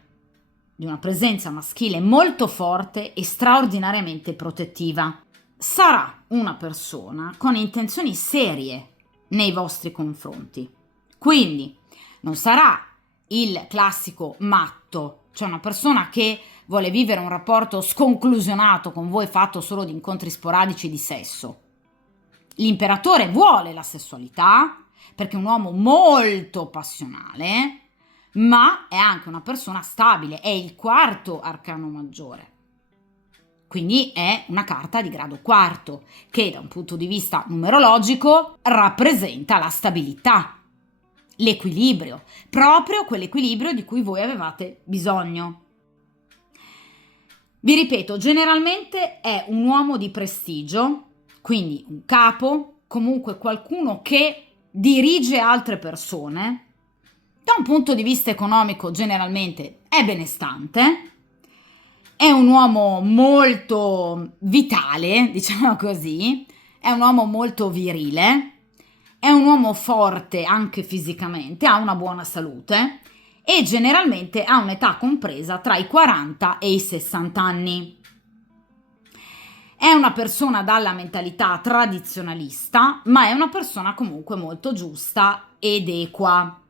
di una presenza maschile molto forte e straordinariamente protettiva. Sarà una persona con intenzioni serie nei vostri confronti. Quindi non sarà il classico matto, cioè una persona che vuole vivere un rapporto sconclusionato con voi fatto solo di incontri sporadici di sesso. L'imperatore vuole la sessualità perché è un uomo molto passionale, ma è anche una persona stabile, è il quarto arcano maggiore. Quindi è una carta di grado quarto che da un punto di vista numerologico rappresenta la stabilità, l'equilibrio, proprio quell'equilibrio di cui voi avevate bisogno. Vi ripeto, generalmente è un uomo di prestigio, quindi un capo, comunque qualcuno che dirige altre persone. Da un punto di vista economico generalmente è benestante, è un uomo molto vitale, diciamo così, è un uomo molto virile, è un uomo forte anche fisicamente, ha una buona salute e generalmente ha un'età compresa tra i 40 e i 60 anni. È una persona dalla mentalità tradizionalista, ma è una persona comunque molto giusta ed equa.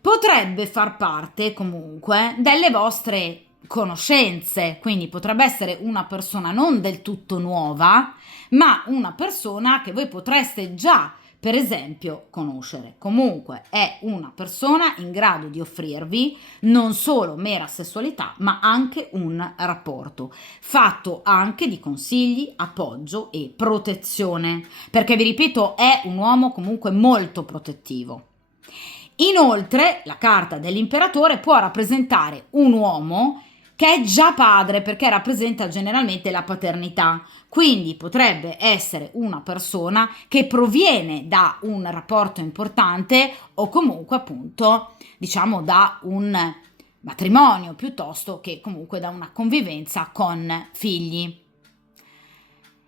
Potrebbe far parte comunque delle vostre conoscenze, quindi potrebbe essere una persona non del tutto nuova, ma una persona che voi potreste già, per esempio, conoscere. Comunque è una persona in grado di offrirvi non solo mera sessualità, ma anche un rapporto, fatto anche di consigli, appoggio e protezione, perché vi ripeto, è un uomo comunque molto protettivo. Inoltre, la carta dell'imperatore può rappresentare un uomo che è già padre perché rappresenta generalmente la paternità, quindi potrebbe essere una persona che proviene da un rapporto importante o comunque appunto diciamo da un matrimonio piuttosto che comunque da una convivenza con figli.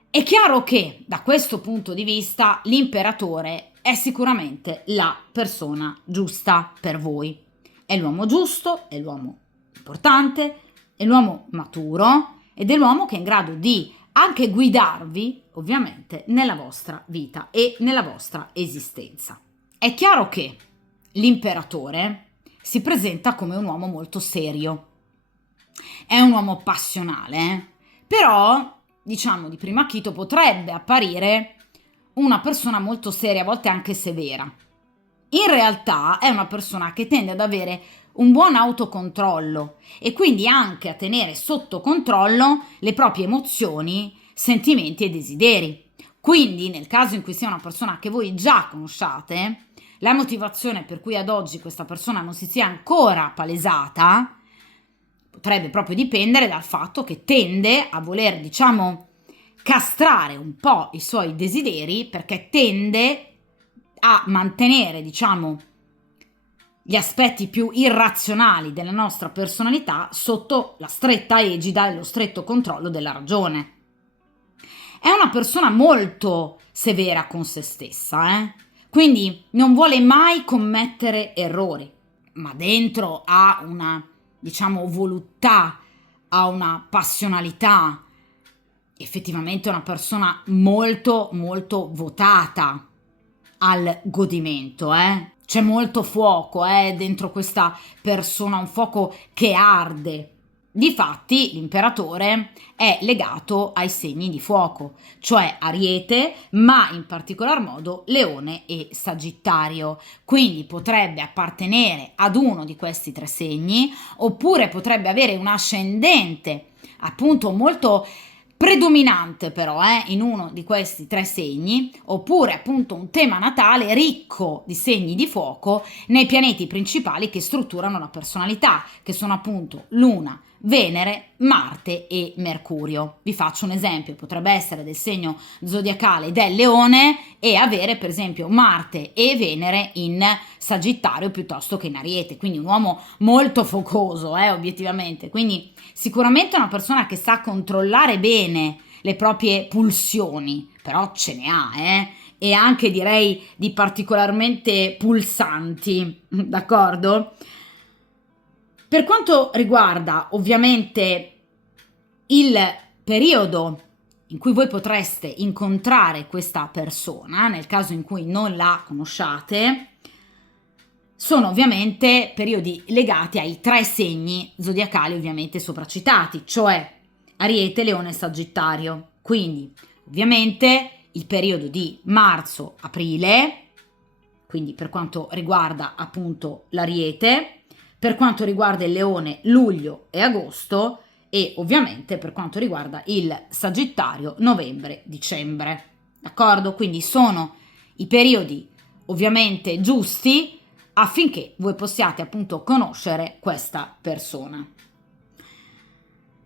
È chiaro che da questo punto di vista l'imperatore è sicuramente la persona giusta per voi. È l'uomo giusto, è l'uomo importante, è l'uomo maturo ed è l'uomo che è in grado di anche guidarvi, ovviamente, nella vostra vita e nella vostra esistenza. È chiaro che l'imperatore si presenta come un uomo molto serio. È un uomo passionale, però, diciamo, di primo acchito potrebbe apparire una persona molto seria, a volte anche severa. In realtà è una persona che tende ad avere un buon autocontrollo e quindi anche a tenere sotto controllo le proprie emozioni, sentimenti e desideri. Quindi, nel caso in cui sia una persona che voi già conosciate, la motivazione per cui ad oggi questa persona non si sia ancora palesata potrebbe proprio dipendere dal fatto che tende a voler, diciamo, castrare un po' i suoi desideri, perché tende a mantenere, diciamo, gli aspetti più irrazionali della nostra personalità sotto la stretta egida e lo stretto controllo della ragione. È una persona molto severa con se stessa, quindi non vuole mai commettere errori, ma dentro ha una, diciamo, voluttà, ha una passionalità, effettivamente è una persona molto molto votata al godimento, C'è molto fuoco, dentro questa persona, un fuoco che arde. Difatti, l'imperatore è legato ai segni di fuoco, cioè Ariete, ma in particolar modo Leone e Sagittario. Quindi potrebbe appartenere ad uno di questi tre segni, oppure potrebbe avere un ascendente appunto molto predominante però in uno di questi tre segni, oppure appunto un tema natale ricco di segni di fuoco nei pianeti principali che strutturano la personalità, che sono appunto Luna, Venere, Marte e Mercurio. Vi faccio un esempio: potrebbe essere del segno zodiacale del Leone e avere per esempio Marte e Venere in Sagittario piuttosto che in Ariete, quindi un uomo molto focoso, obiettivamente. Quindi sicuramente è una persona che sa controllare bene le proprie pulsioni, però ce ne ha, e anche direi di particolarmente pulsanti, d'accordo? Per quanto riguarda ovviamente il periodo in cui voi potreste incontrare questa persona, nel caso in cui non la conosciate, sono ovviamente periodi legati ai tre segni zodiacali ovviamente sopracitati, cioè Ariete, Leone e Sagittario. Quindi ovviamente il periodo di marzo-aprile, quindi per quanto riguarda appunto l'Ariete, per quanto riguarda il Leone luglio e agosto, e ovviamente per quanto riguarda il Sagittario novembre-dicembre. D'accordo? Quindi sono i periodi ovviamente giusti affinché voi possiate appunto conoscere questa persona.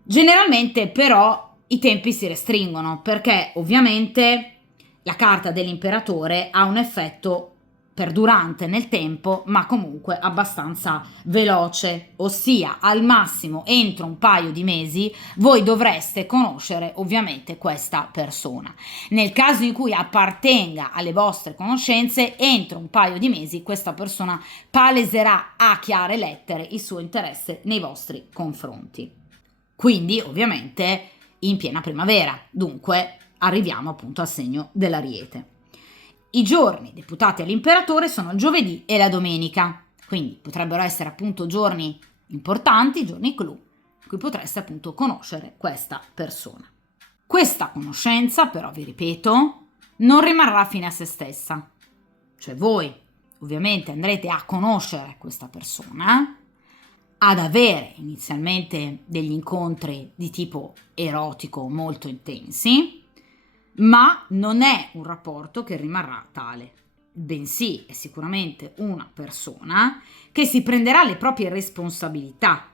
Generalmente però i tempi si restringono, perché ovviamente la carta dell'imperatore ha un effetto perdurante nel tempo, ma comunque abbastanza veloce, ossia al massimo entro un paio di mesi voi dovreste conoscere ovviamente questa persona. Nel caso in cui appartenga alle vostre conoscenze, entro un paio di mesi questa persona paleserà a chiare lettere il suo interesse nei vostri confronti. Quindi ovviamente in piena primavera, dunque arriviamo appunto al segno dell'Ariete. I giorni deputati all'imperatore sono il giovedì e la domenica, quindi potrebbero essere appunto giorni importanti, giorni clou, in cui potreste appunto conoscere questa persona. Questa conoscenza, però, vi ripeto, non rimarrà fine a se stessa. Cioè voi ovviamente andrete a conoscere questa persona, ad avere inizialmente degli incontri di tipo erotico molto intensi, ma non è un rapporto che rimarrà tale, bensì è sicuramente una persona che si prenderà le proprie responsabilità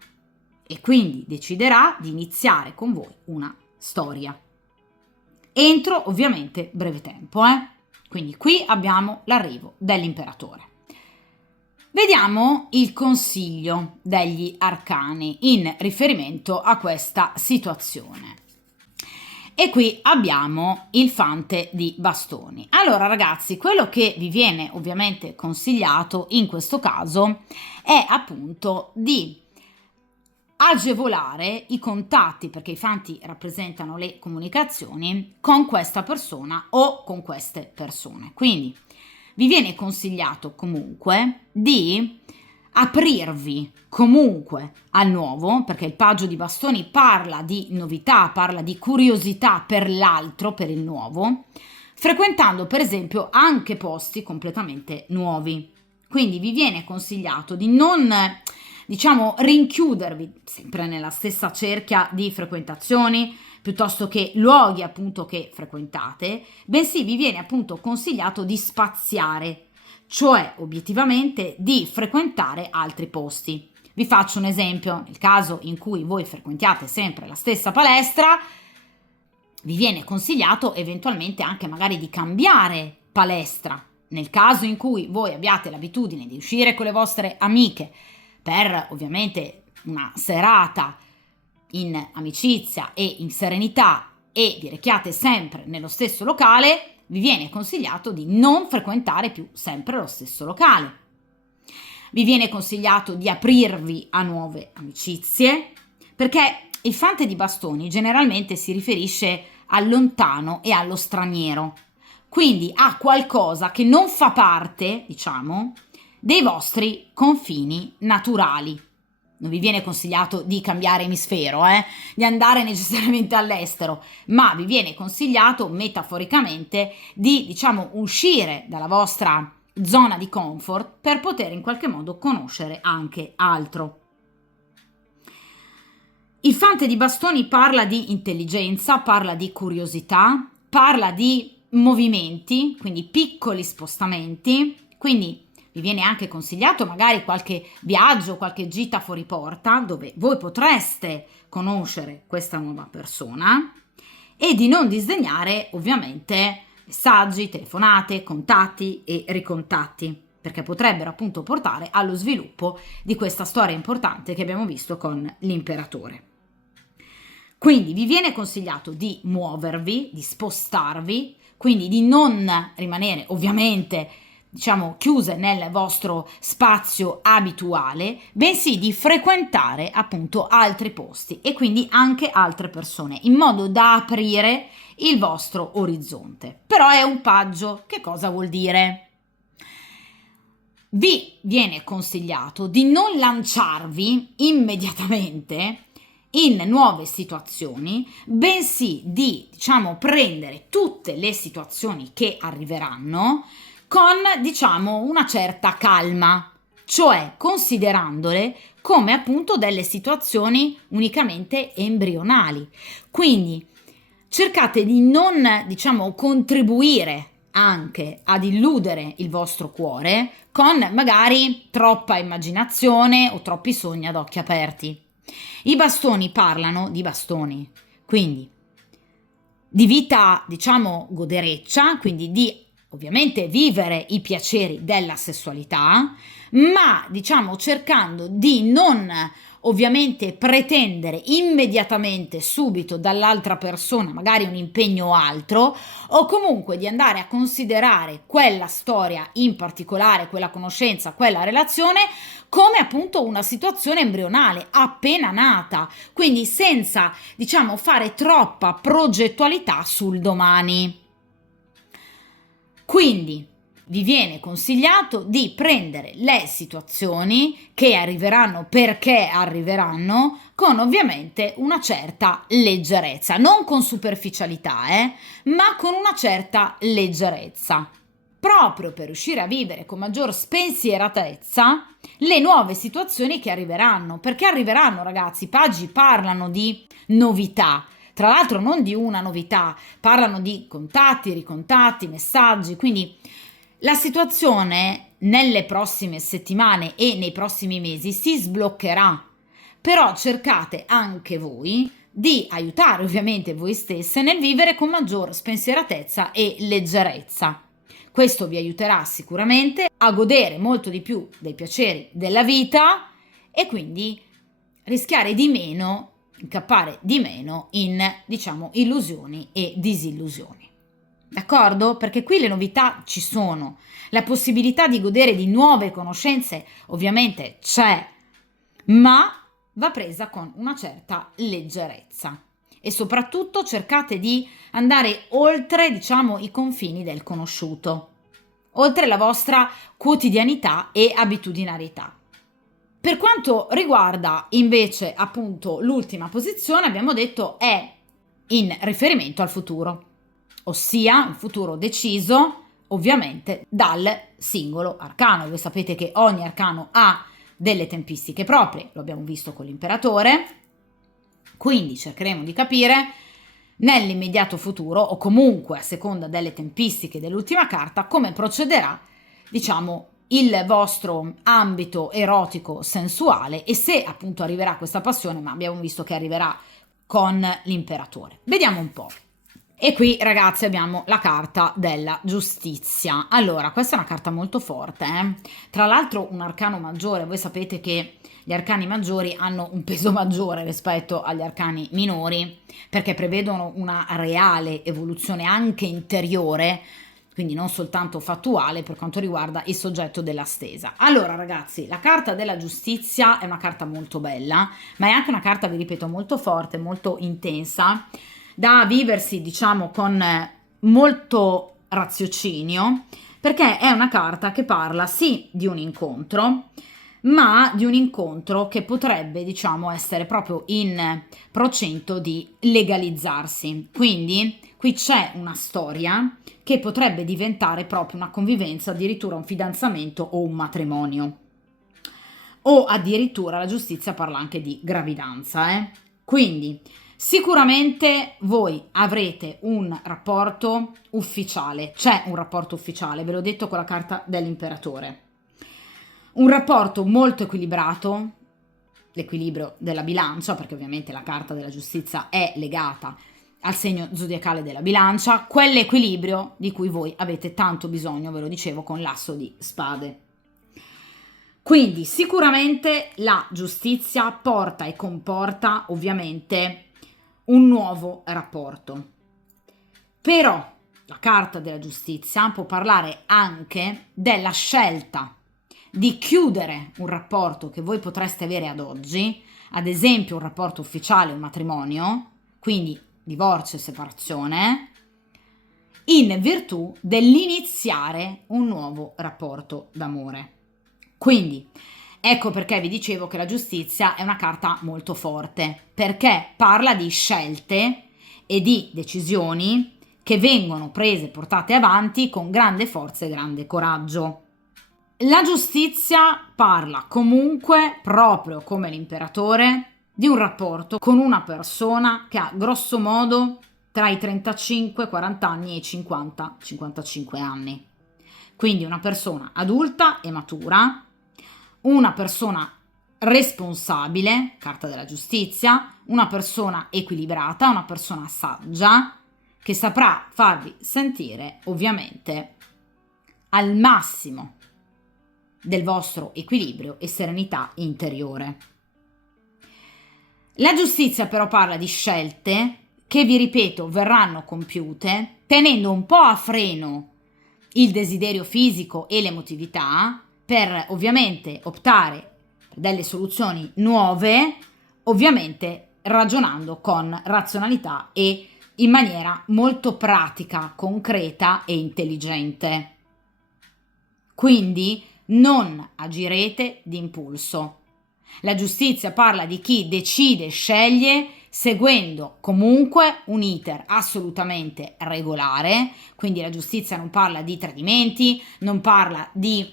e quindi deciderà di iniziare con voi una storia. Entro ovviamente breve tempo, Quindi qui abbiamo l'arrivo dell'imperatore. Vediamo il consiglio degli arcani in riferimento a questa situazione. E qui abbiamo il fante di bastoni. Allora ragazzi, quello che vi viene ovviamente consigliato in questo caso è appunto di agevolare i contatti, perché i fanti rappresentano le comunicazioni, con questa persona o con queste persone. Quindi vi viene consigliato comunque di aprirvi comunque al nuovo, perché il paggio di bastoni parla di novità, parla di curiosità per l'altro, per il nuovo, frequentando per esempio anche posti completamente nuovi. Quindi vi viene consigliato di non, diciamo, rinchiudervi sempre nella stessa cerchia di frequentazioni, piuttosto che luoghi appunto che frequentate, bensì vi viene appunto consigliato di spaziare, cioè obiettivamente di frequentare altri posti. Vi faccio un esempio: nel caso in cui voi frequentiate sempre la stessa palestra, vi viene consigliato eventualmente anche magari di cambiare palestra. Nel caso in cui voi abbiate l'abitudine di uscire con le vostre amiche per ovviamente una serata in amicizia e in serenità e vi rechiate sempre nello stesso locale, vi viene consigliato di non frequentare più sempre lo stesso locale. Vi viene consigliato di aprirvi a nuove amicizie, perché il fante di bastoni generalmente si riferisce al lontano e allo straniero, quindi a qualcosa che non fa parte, diciamo, dei vostri confini naturali. Non vi viene consigliato di cambiare emisfero, di andare necessariamente all'estero, ma vi viene consigliato metaforicamente di, diciamo, uscire dalla vostra zona di comfort per poter in qualche modo conoscere anche altro. Il fante di bastoni parla di intelligenza, parla di curiosità, parla di movimenti, quindi piccoli spostamenti, quindi vi viene anche consigliato magari qualche viaggio, qualche gita fuori porta dove voi potreste conoscere questa nuova persona e di non disdegnare ovviamente messaggi, telefonate, contatti e ricontatti, perché potrebbero appunto portare allo sviluppo di questa storia importante che abbiamo visto con l'imperatore. Quindi vi viene consigliato di muovervi, di spostarvi, quindi di non rimanere ovviamente, diciamo, chiuse nel vostro spazio abituale, bensì di frequentare appunto altri posti e quindi anche altre persone, in modo da aprire il vostro orizzonte. Però è un paggio. Che cosa vuol dire? Vi viene consigliato di non lanciarvi immediatamente in nuove situazioni, bensì di, diciamo, prendere tutte le situazioni che arriveranno con, diciamo, una certa calma, cioè considerandole come appunto delle situazioni unicamente embrionali. Quindi cercate di non, diciamo, contribuire anche ad illudere il vostro cuore con magari troppa immaginazione o troppi sogni ad occhi aperti. I bastoni parlano di bastoni, quindi di vita, diciamo, godereccia, quindi di ovviamente vivere i piaceri della sessualità, ma diciamo cercando di non ovviamente pretendere immediatamente subito dall'altra persona magari un impegno o altro, o comunque di andare a considerare quella storia in particolare, quella conoscenza, quella relazione come appunto una situazione embrionale appena nata, quindi senza, diciamo, fare troppa progettualità sul domani. Quindi vi viene consigliato di prendere le situazioni che arriveranno perché arriveranno con ovviamente una certa leggerezza, non con superficialità, ma con una certa leggerezza, proprio per riuscire a vivere con maggior spensieratezza le nuove situazioni che arriveranno, perché arriveranno, ragazzi. I paggi parlano di novità. Tra l'altro non di una novità, parlano di contatti, ricontatti, messaggi, quindi la situazione nelle prossime settimane e nei prossimi mesi si sbloccherà, però cercate anche voi di aiutare ovviamente voi stesse nel vivere con maggior spensieratezza e leggerezza. Questo vi aiuterà sicuramente a godere molto di più dei piaceri della vita e quindi rischiare di meno, incappare di meno in, diciamo, illusioni e disillusioni. D'accordo? Perché qui le novità ci sono, la possibilità di godere di nuove conoscenze ovviamente c'è, ma va presa con una certa leggerezza e soprattutto cercate di andare oltre, diciamo, i confini del conosciuto, oltre la vostra quotidianità e abitudinarietà. Per quanto riguarda invece appunto l'ultima posizione, abbiamo detto è in riferimento al futuro, ossia il futuro deciso ovviamente dal singolo arcano. Voi sapete che ogni arcano ha delle tempistiche proprie, lo abbiamo visto con l'imperatore, quindi cercheremo di capire nell'immediato futuro, o comunque a seconda delle tempistiche dell'ultima carta, come procederà, diciamo, il vostro ambito erotico sensuale e se appunto arriverà questa passione, ma abbiamo visto che arriverà con l'imperatore. Vediamo un po'. E qui ragazzi abbiamo la carta della giustizia. Allora, questa è una carta molto forte, Tra l'altro un arcano maggiore, voi sapete che gli arcani maggiori hanno un peso maggiore rispetto agli arcani minori perché prevedono una reale evoluzione anche interiore, quindi non soltanto fattuale per quanto riguarda il soggetto della stesa. Allora ragazzi, la carta della giustizia è una carta molto bella, ma è anche una carta, vi ripeto, molto forte, molto intensa, da viversi diciamo con molto raziocinio, perché è una carta che parla sì di un incontro, ma di un incontro che potrebbe diciamo essere proprio in procento di legalizzarsi. Quindi qui c'è una storia che potrebbe diventare proprio una convivenza, addirittura un fidanzamento o un matrimonio, o addirittura la giustizia parla anche di gravidanza, Quindi sicuramente voi avrete un rapporto ufficiale, c'è un rapporto ufficiale, ve l'ho detto con la carta dell'imperatore, un rapporto molto equilibrato, l'equilibrio della bilancia, perché ovviamente la carta della giustizia è legata al segno zodiacale della bilancia, quell'equilibrio di cui voi avete tanto bisogno, ve lo dicevo, con l'asso di spade. Quindi sicuramente la giustizia porta e comporta ovviamente un nuovo rapporto. Però la carta della giustizia può parlare anche della scelta di chiudere un rapporto che voi potreste avere ad oggi, ad esempio un rapporto ufficiale, un matrimonio, quindi divorzio e separazione, in virtù dell'iniziare un nuovo rapporto d'amore. Quindi ecco perché vi dicevo che la giustizia è una carta molto forte, perché parla di scelte e di decisioni che vengono prese e portate avanti con grande forza e grande coraggio. La giustizia parla comunque, proprio come l'imperatore, di un rapporto con una persona che ha grosso modo tra i 35, 40 anni e i 50, 55 anni. Quindi una persona adulta e matura, una persona responsabile, carta della giustizia, una persona equilibrata, una persona saggia, che saprà farvi sentire ovviamente al massimo del vostro equilibrio e serenità interiore. La giustizia però parla di scelte che, vi ripeto, verranno compiute tenendo un po' a freno il desiderio fisico e l'emotività per ovviamente optare per delle soluzioni nuove, ovviamente ragionando con razionalità e in maniera molto pratica, concreta e intelligente. Quindi non agirete d'impulso. La giustizia parla di chi decide, sceglie, seguendo comunque un iter assolutamente regolare, quindi la giustizia non parla di tradimenti, non parla di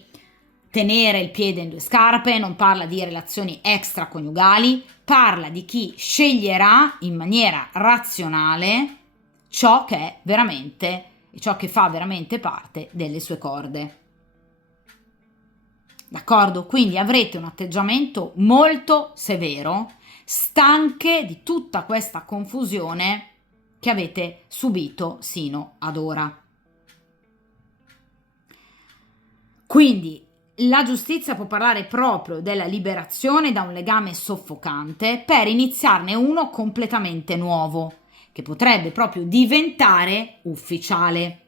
tenere il piede in due scarpe, non parla di relazioni extraconiugali, parla di chi sceglierà in maniera razionale ciò che è veramente e ciò che fa veramente parte delle sue corde. D'accordo? Quindi avrete un atteggiamento molto severo, stanche di tutta questa confusione che avete subito sino ad ora. Quindi la giustizia può parlare proprio della liberazione da un legame soffocante per iniziarne uno completamente nuovo, che potrebbe proprio diventare ufficiale,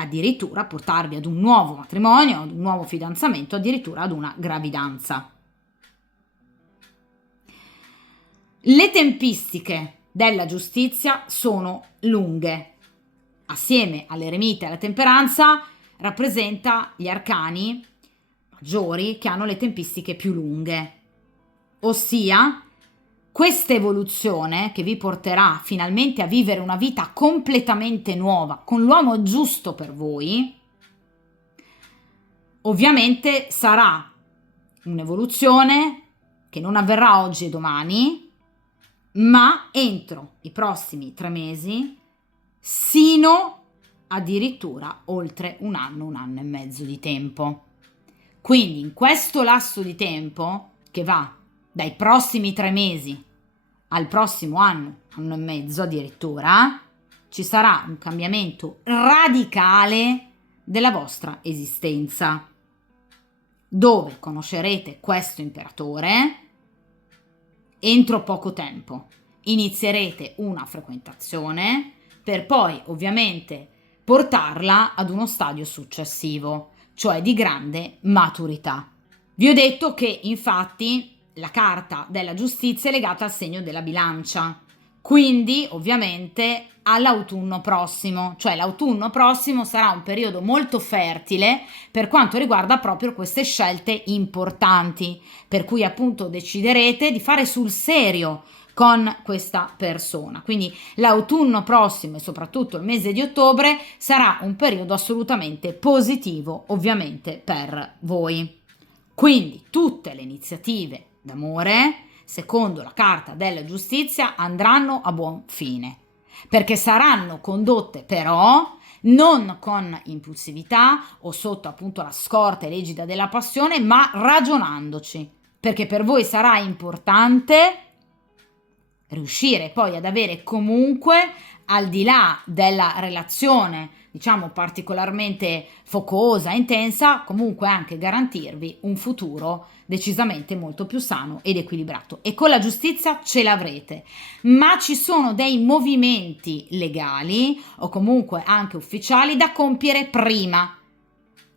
addirittura portarvi ad un nuovo matrimonio, ad un nuovo fidanzamento, addirittura ad una gravidanza. Le tempistiche della giustizia sono lunghe. Assieme all'eremita e alla temperanza rappresenta gli arcani maggiori che hanno le tempistiche più lunghe. ossia questa evoluzione che vi porterà finalmente a vivere una vita completamente nuova con l'uomo giusto per voi, ovviamente sarà un'evoluzione che non avverrà oggi e domani, ma entro i prossimi 3 mesi, sino addirittura oltre un anno e mezzo di tempo. Quindi in questo lasso di tempo, che va dai prossimi 3 mesi al prossimo anno e mezzo addirittura, ci sarà un cambiamento radicale della vostra esistenza, dove conoscerete questo imperatore entro poco tempo. Inizierete una frequentazione per poi ovviamente portarla ad uno stadio successivo, cioè di grande maturità. Vi ho detto che infatti la carta della giustizia è legata al segno della bilancia, quindi ovviamente all'autunno prossimo, cioè l'autunno prossimo sarà un periodo molto fertile per quanto riguarda proprio queste scelte importanti, per cui appunto deciderete di fare sul serio con questa persona. Quindi l'autunno prossimo e soprattutto il mese di ottobre sarà un periodo assolutamente positivo ovviamente per voi. Quindi tutte le iniziative d'amore, secondo la carta della giustizia, andranno a buon fine, perché saranno condotte però non con impulsività o sotto appunto la scorta rigida della passione, ma ragionandoci, perché per voi sarà importante riuscire poi ad avere comunque, al di là della relazione, diciamo particolarmente focosa, intensa, comunque anche garantirvi un futuro decisamente molto più sano ed equilibrato. E con la giustizia ce l'avrete, ma ci sono dei movimenti legali o comunque anche ufficiali da compiere prima.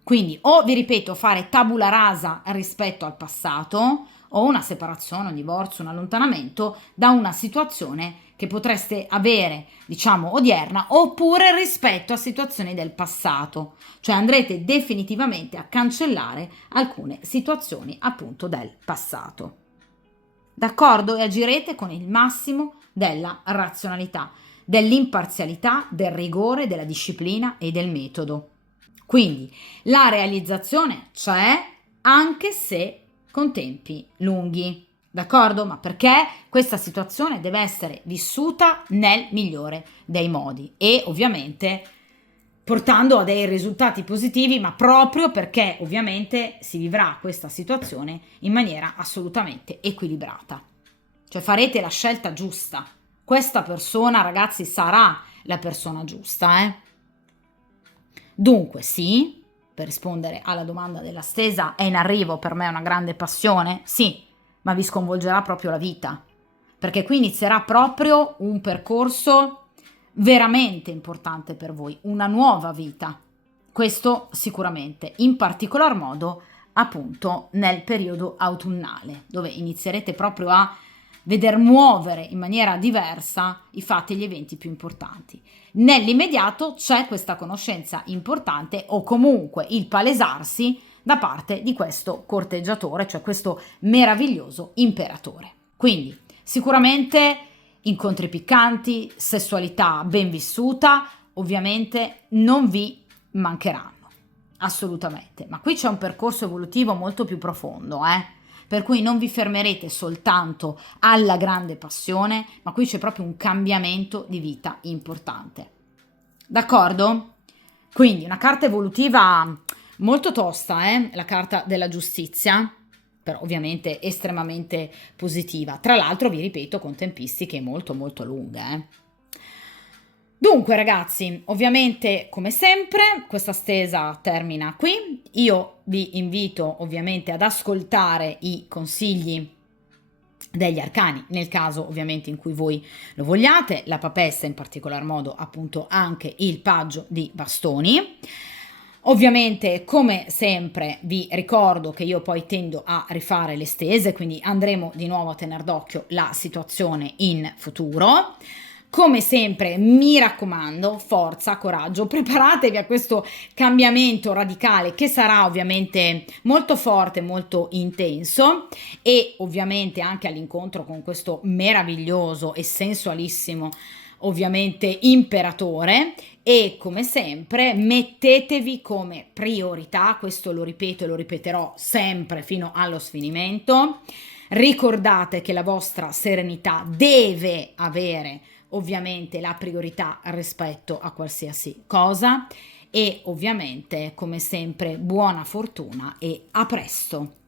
Quindi o vi ripeto fare tabula rasa rispetto al passato, o una separazione, un divorzio, un allontanamento da una situazione che potreste avere, diciamo, odierna, oppure rispetto a situazioni del passato, cioè andrete definitivamente a cancellare alcune situazioni appunto del passato. D'accordo? E agirete con il massimo della razionalità, dell'imparzialità, del rigore, della disciplina e del metodo. Quindi la realizzazione c'è, anche se con tempi lunghi, d'accordo? Ma perché questa situazione deve essere vissuta nel migliore dei modi e ovviamente portando a dei risultati positivi, ma proprio perché ovviamente si vivrà questa situazione in maniera assolutamente equilibrata. Cioè farete la scelta giusta. Questa persona, ragazzi, sarà la persona giusta, Dunque, sì, per rispondere alla domanda della stesa, è in arrivo per me una grande passione? Sì, ma vi sconvolgerà proprio la vita, perché qui inizierà proprio un percorso veramente importante per voi, una nuova vita. Questo sicuramente, in particolar modo appunto nel periodo autunnale, dove inizierete proprio a veder muovere in maniera diversa i fatti e gli eventi più importanti. Nell'immediato c'è questa conoscenza importante o comunque il palesarsi da parte di questo corteggiatore, cioè questo meraviglioso imperatore. Quindi sicuramente incontri piccanti, sessualità ben vissuta, ovviamente non vi mancheranno, assolutamente. Ma qui c'è un percorso evolutivo molto più profondo, Per cui non vi fermerete soltanto alla grande passione, ma qui c'è proprio un cambiamento di vita importante. D'accordo? Quindi una carta evolutiva molto tosta, la carta della giustizia, però ovviamente estremamente positiva. Tra l'altro, vi ripeto, con tempistiche molto molto lunghe, Dunque ragazzi, ovviamente come sempre questa stesa termina qui, io vi invito ovviamente ad ascoltare i consigli degli arcani, nel caso ovviamente in cui voi lo vogliate, la papessa in particolar modo appunto anche il paggio di bastoni. Ovviamente come sempre vi ricordo che io poi tendo a rifare le stese, quindi andremo di nuovo a tenere d'occhio la situazione in futuro. Come sempre, mi raccomando, forza, coraggio, preparatevi a questo cambiamento radicale che sarà ovviamente molto forte, molto intenso e ovviamente anche all'incontro con questo meraviglioso e sensualissimo, ovviamente, imperatore. E come sempre mettetevi come priorità, questo lo ripeto e lo ripeterò sempre fino allo sfinimento, ricordate che la vostra serenità deve avere ovviamente la priorità rispetto a qualsiasi cosa e ovviamente come sempre buona fortuna e a presto.